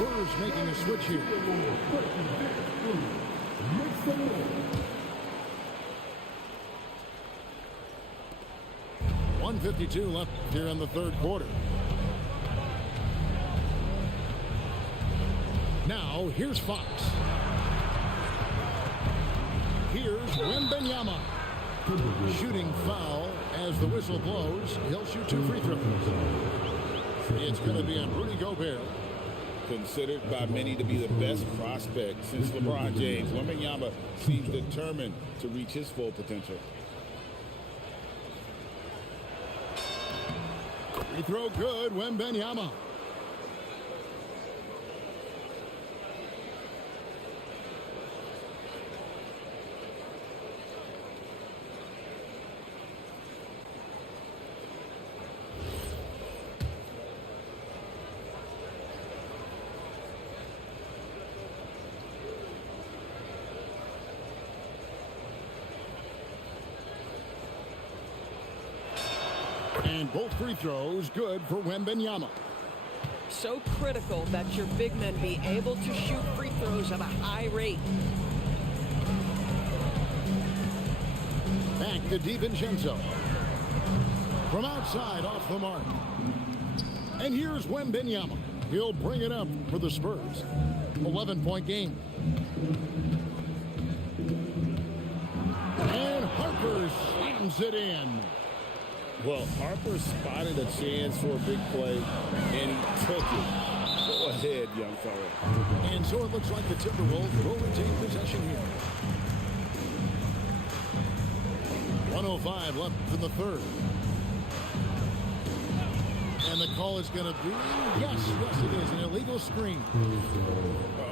Spurs making a switch here. 1:52 left here in the third quarter. Now, here's Fox. Here's Wembenyama. Shooting foul as the whistle blows. He'll shoot 2 free throws. It's going to be on Rudy Gobert. Considered by many to be the best prospect since LeBron James. Wembenyama seems determined to reach his full potential. Free throw good, Wembenyama. And both free throws good for Wembenyama. So critical that your big men be able to shoot free throws at a high rate. Back to DiVincenzo. From outside, off the mark. And here's Wembenyama. He'll bring it up for the Spurs. 11-point game. And Harper slams it in. Well, Harper spotted a chance for a big play, and he took it. Go ahead, young fella. And so it looks like the Timberwolves will retain possession here. 1:05 left in the third. And the call is going to be, yes, it is, an illegal screen.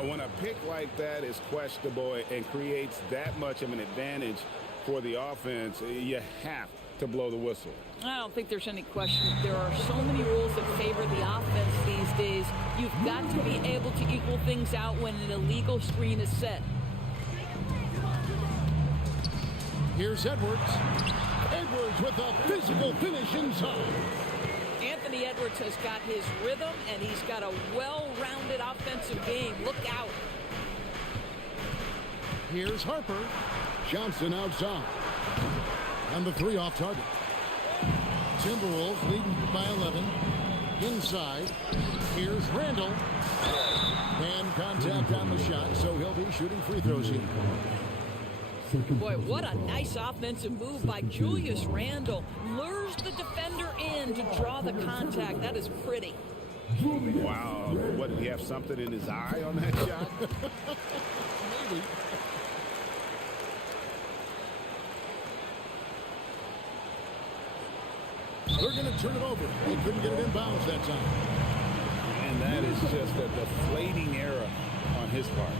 When a pick like that is questionable and creates that much of an advantage for the offense, you have to blow the whistle. I don't think there's any question. There are so many rules that favor the offense these days. You've got to be able to equal things out when an illegal screen is set. Here's Edwards. Edwards with a physical finish inside. Anthony Edwards has got his rhythm, and he's got a well-rounded offensive game. Look out. Here's Harper. Johnson outside. And the 3 off target. Timberwolves leading by 11. Inside. Here's Randall. And contact on the shot, so he'll be shooting free throws here. Boy, what a nice offensive move by Julius Randle. Lures the defender in to draw the contact. That is pretty. Wow. What, did he have something in his eye on that shot? Maybe. They're going to turn it over. They couldn't get it in bounds that time. And that is just a deflating error on his part.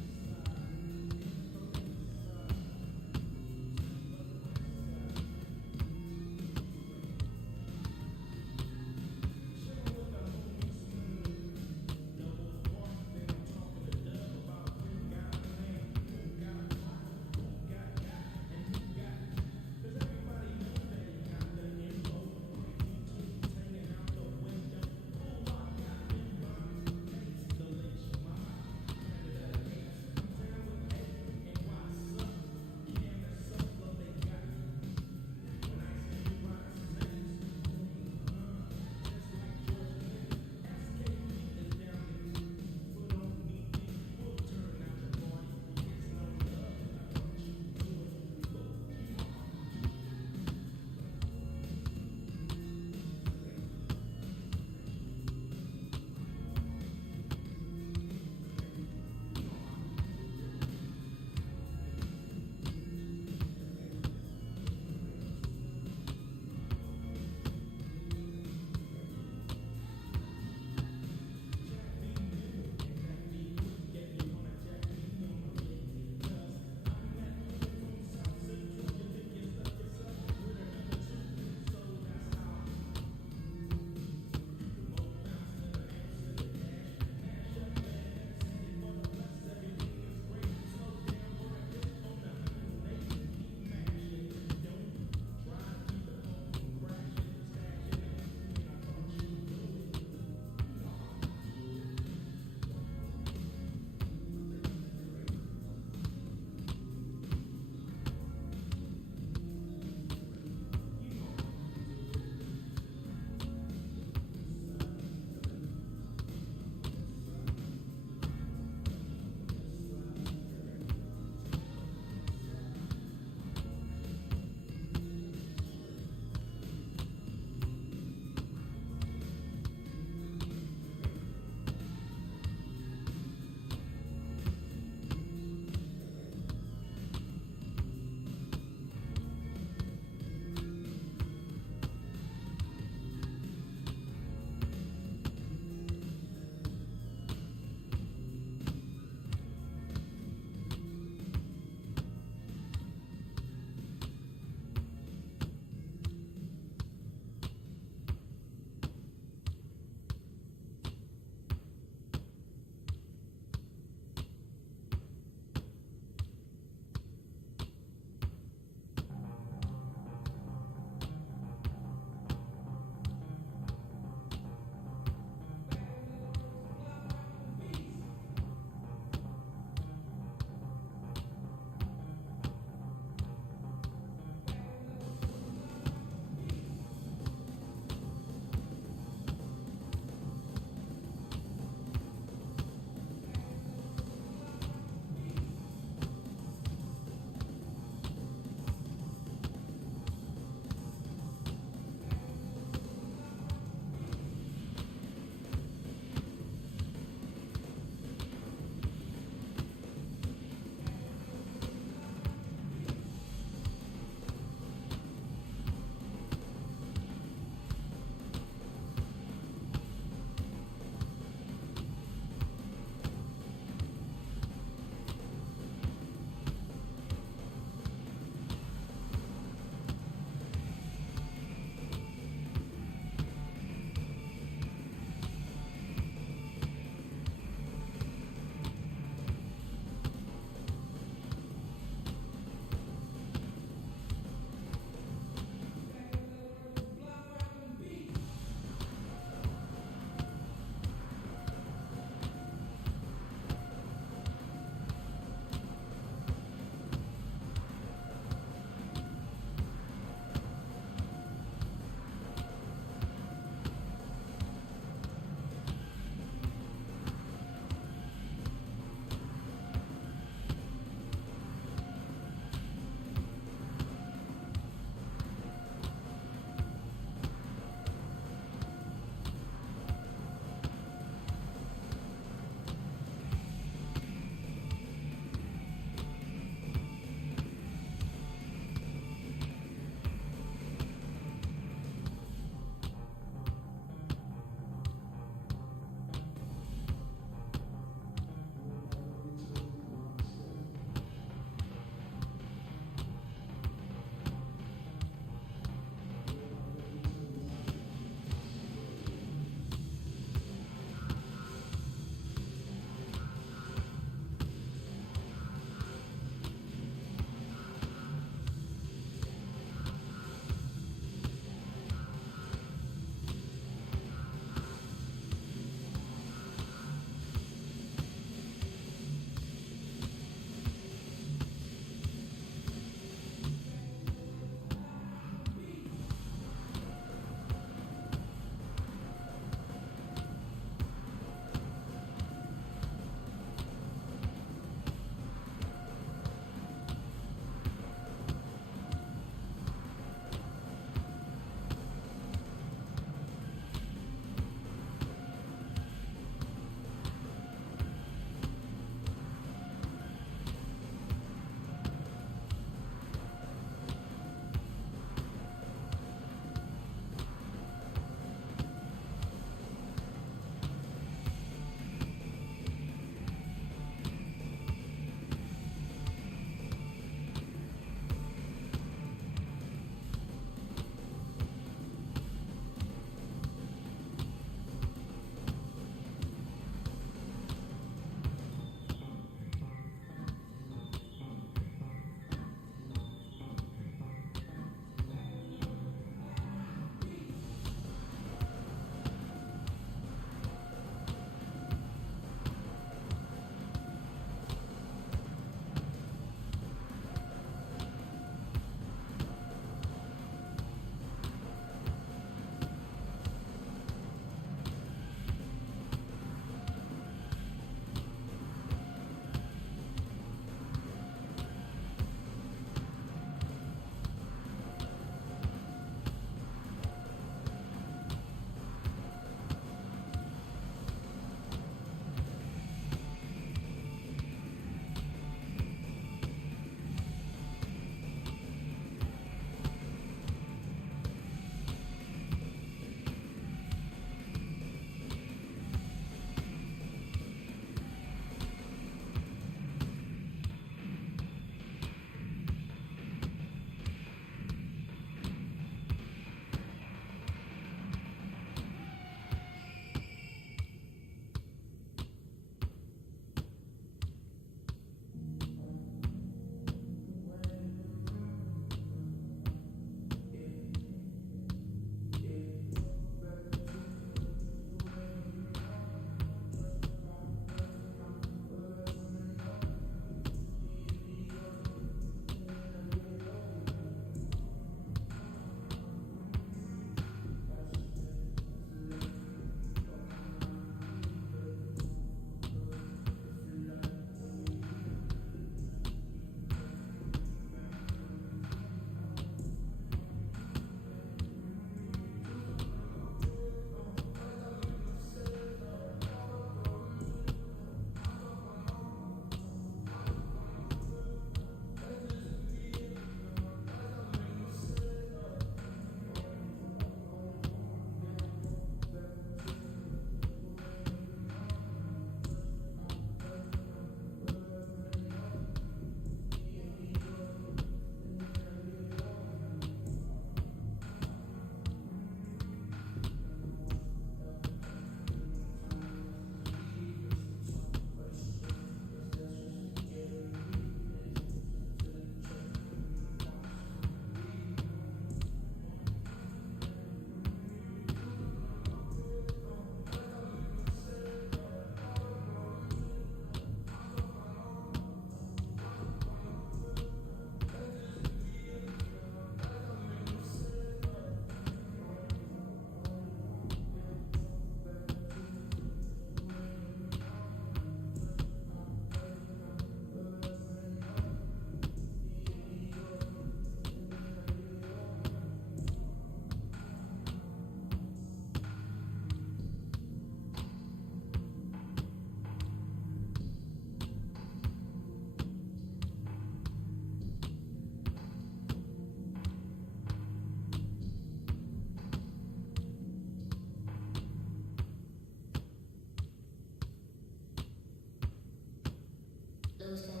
first time